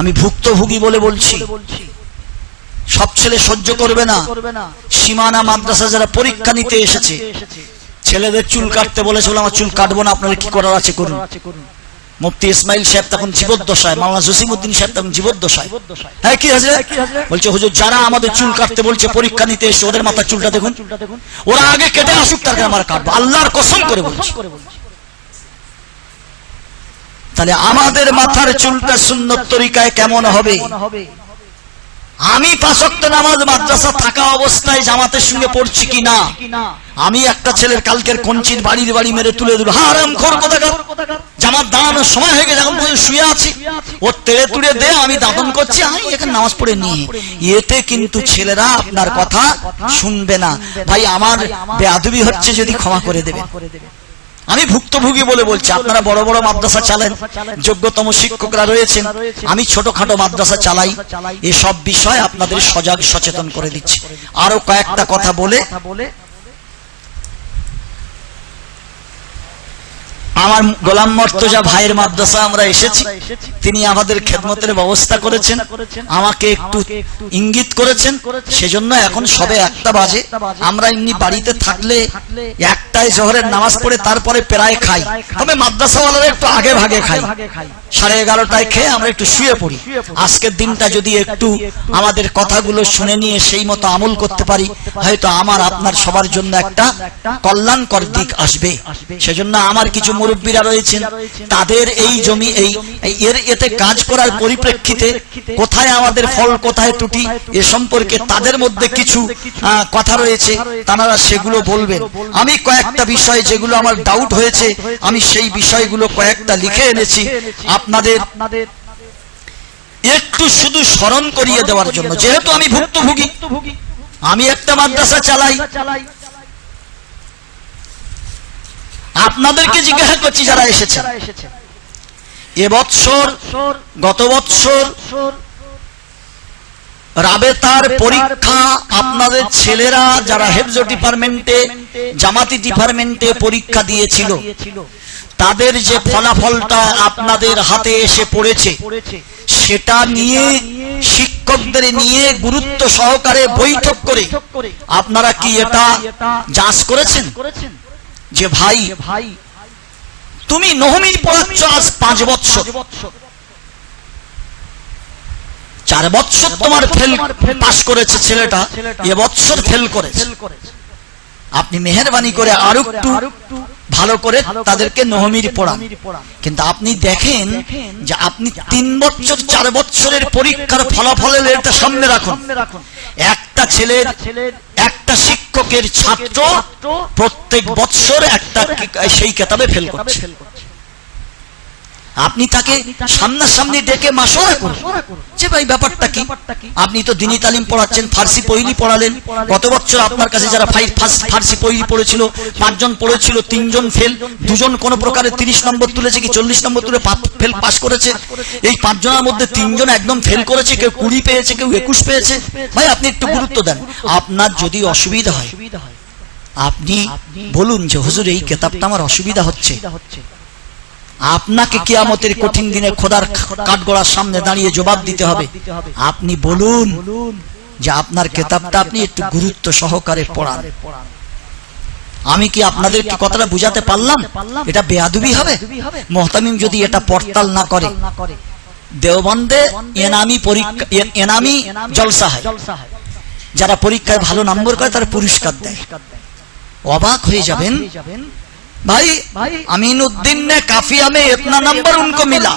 আমি ভুক্তভোগী বলে বলছি, সব ছেলে সহ্য করবে না। সীমানা মাদ্রাসা যারা পরীক্ষা নিতে এসেছে, ছেলেদের চুল কাটতে বলেছে, আমার চুল কাটবো না, আপনারা কি করার আছে করুন। মুফতি ইসমাইল সাহেব তখন জীবদ্দশায়, মাওলানা জসিমউদ্দিন সাহেব তখন জীবদ্দশায়। হ্যাঁ, কি আছে? বলছে, হুজুর যারা আমাদের চুল কাটতে বলছে পরীক্ষা নিতে এসে, ওদের মাথার চুলটা দেখুন, ওরা আগে কেটে আসুক, তারপরে আমরা কাটবো, আল্লাহর কসম করে বলছি। তাহলে আমাদের মাথার চুলটা সুন্নত তরিকায় কেমন হবে? আমি 5 ওয়াক্ত নামাজ মাদ্রাসা থাকা অবস্থায় জামাতের সঙ্গে পড়ছি কি না? আমি একটা ছেলের কালকের কঞ্চির বাড়ির বাড়ি মেরে তুলে দিল, হারামখোর কোথাকার, জামাত দাঁড়ানোর সময় হয়ে গেছে, এখন শুয়ে আছি, ও তেড়ে তুড়ে দে, আমি দাদন করছি, আমি এখানে নামাজ পড়ে নিই। এতে কিন্তু ছেলেরা আপনার কথা শুনবে না। ভাই, আমার বেয়াদবি হচ্ছে, যদি ক্ষমা করে দেবেন। আমি ভুক্তভোগী বলে বলছি, আপনারা বড় বড় মাদ্রাসা চালান, যোগ্যতম শিক্ষকরা রয়েছেন, আমি ছোটখাটো মাদ্রাসা চালাই, এসব বিষয় আপনাদের সজাগ সচেতন করে দিচ্ছি। আরো কয়েকটা কথা বলে আমার গোলাম মর্তজা ভাইয়ের মাদ্রাসা আমরা এসেছি, তিনি আমাদের খেদমতের ব্যবস্থা করেছেন, আমাকে একটু ইঙ্গিত করেছেন, সেজন্য এখন সবে 1টা বাজে। আমরা এমনি বাড়িতে থাকলে 1টায় জোহরের নামাজ পড়ে তারপরে প্রায় খাই, তবে মাদ্রাসাওয়ালারা একটু আগে ভাগে খাই, 11:30টায় খেয়ে আমরা একটু শুয়ে পড়ি। আজকের দিনটা যদি একটু আমাদের কথাগুলো শুনে নিয়ে সেই মতো আমল করতে পারি, হয়তো আমার আপনার সবার জন্য একটা কল্যাণকর দিক আসবে। সেজন্য আমার কিছু মুরব্বীরা রয়েছেন, তাদের এই জমি এতে কাজ করার পরিপ্রেক্ষিতে কোথায় আমাদের ফল, কোথায় ত্রুটি, এ সম্পর্কে তাদের মধ্যে কিছু কথা রয়েছে, তারা সেগুলো বলবেন। আমি কয়েকটা বিষয় যেগুলো আমার ডাউট হয়েছে, আমি সেই বিষয়গুলো কয়েকটা লিখে এনেছি আপনাদের একটু শুধু স্মরণ করিয়ে দেওয়ার জন্য, যেহেতু আমি ভুক্তভোগী, আমি একটা মাদ্রাসা চালাই, আপনাদেরকে জিজ্ঞাসা করছি যারা এসেছে, এবছর গত বছর রাবেতার পরীক্ষা আপনাদের ছেলেরা যারা হেফজ ডিপার্টমেন্টে, জামাতি ডিপার্টমেন্টে পরীক্ষা দিয়েছিল, তাদের যে ফলাফলটা আপনাদের হাতে এসে পড়েছে, সেটা নিয়ে শিক্ষকদের নিয়ে গুরুত্ব সহকারে বৈঠক করে আপনারা কি এটা যাচ করেছেন যে ভাই তুমি নহমির পড়াচ্ছ আজ 5 বছর, 4 বছর তোমার ফেল পাস করেছে ছেলেটা, এবছর ফেল করেছে, আপনি মেহেরবানি করে আরো একটু ভালো করে তাদেরকে নহমির পড়ান। কিন্তু আপনি দেখেন যে আপনি 3 বছর 4 বছরের পরীক্ষার ফলাফলের এটা সামনে রাখুন, একটা ছেলের একটা শিক্ষকের ছাত্র প্রত্যেক বছর একটা সেই কিতাবে ফেল করছে, আপনি তাকে সামনাসামনি ডেকে মাশওয়ারা করুন যে ভাই ব্যাপারটা কি, আপনি তো দিনী তালিম পড়াচ্ছেন, ফার্সি পইলি পড়ালেন, গত বছর আপনার কাছে যারা ফার্সি পইলি পড়েছিল 5 জন পড়েছিল, 3 জন ফেল, 2 জন কোন প্রকারে 30 নম্বর তুলেছে কি 40 নম্বর তুলে ফেল পাস করেছে, এই 5 জনের মধ্যে 3 জন একদম ফেল করেছে, কেউ 20 পেয়েছে, কেউ 21 পেয়েছে। ভাই আপনি একটু গুরুত্ব দেন, আপনার যদি অসুবিধা হয় আপনি বলুন যে হুজুর এই কিতাবটা আমার অসুবিধা হচ্ছে, আপনাকে কিয়ামতের কঠিন দিনে খোদার কাঠগড়ার সামনে দাঁড়িয়ে জবাব দিতে হবে, আপনি বলুন যে আপনার কিতাবটা আপনি একটু গুরুত্ব সহকারে পড়ান। আমি কি আপনাদের কি কথাটা বুঝাতে পারলাম? এটা বেয়াদবি হবে। মুহতামিম যদি এটা পড়তাল না করে, দেওবন্দে এনামি পরীক্ষা, এনামি জলসা হয়, যারা পরীক্ষায় ভালো নম্বর করে তারা পুরস্কার দেয়, অবাক হয়ে যাবেন भाई अमीनुद्दीन ने काफिया में इतना नंबर उनको मिला,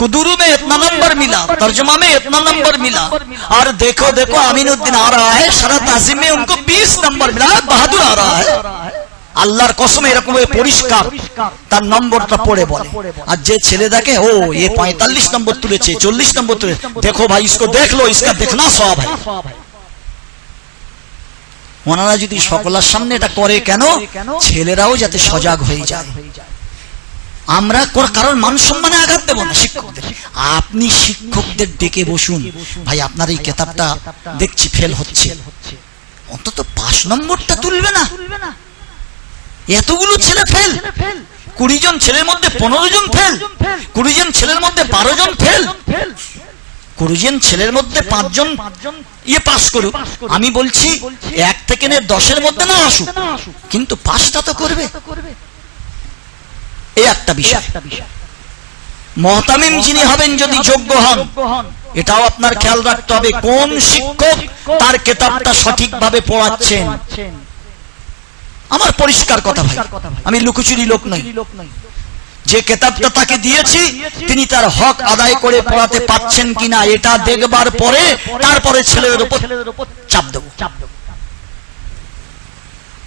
कुदुरु में इतना नंबर मिला, तर्जुमा में इतना नंबर मिला, और देखो देखो अमीनुद्दीन आ रहा है शरत आजिम में उनको 20 नंबर मिला, बहादुर आ रहा है। আল্লাহর কসম এরকম পরিষ্কার তার নম্বরটা পড়ে বলে, আর যে ছেলে দেখে ও ये 45 নম্বর তুলেছে, 40 নম্বর তুলেছে, देखो भाई इसको देख लो, इसका देखना सवाब है। ওনারা যদি সকলের সামনে এটা করে, কেন? ছেলেরাও যাতে সজাগ হয়ে যায়। আমরা কারণ মান সম্মানে আঘাত দেব না শিক্ষকদের। আপনি শিক্ষকদের ডেকে বসুন, ভাই আপনার এই কিতাবটা দেখছি ফেল হচ্ছে, অন্তত 5 নম্বরটা তুলবে না? এতগুলো ছেলে ফেল, 20 জন ছেলের মধ্যে 15 জন ফেল, 20 জন ছেলের মধ্যে 12 জন ফেল, 20 জন ছেলের মধ্যে 5 জন ইয়ে পাস করুক। আমি বলছি 1 থেকে 10-এর মধ্যে না আসুক, কিন্তু পাসটা তো করবে। এই একটা বিষয়। মুহতামিম যিনি হবেন যদি যোগ্য হন, এটাও আপনার খেয়াল রাখতে হবে কোন শিক্ষক তার কিতাবটা সঠিকভাবে পড়াচ্ছেন। আমার পরিষ্কার কথা ভাই, আমি লুকোচুরি লোক নই। যে কিতাবটা তাকে দিয়েছি তিনি তার হক আদায় করে পড়াতে পারছেন কিনা এটা দেখবার পরে তারপরে ছেলেদের উপর চাপ দেব।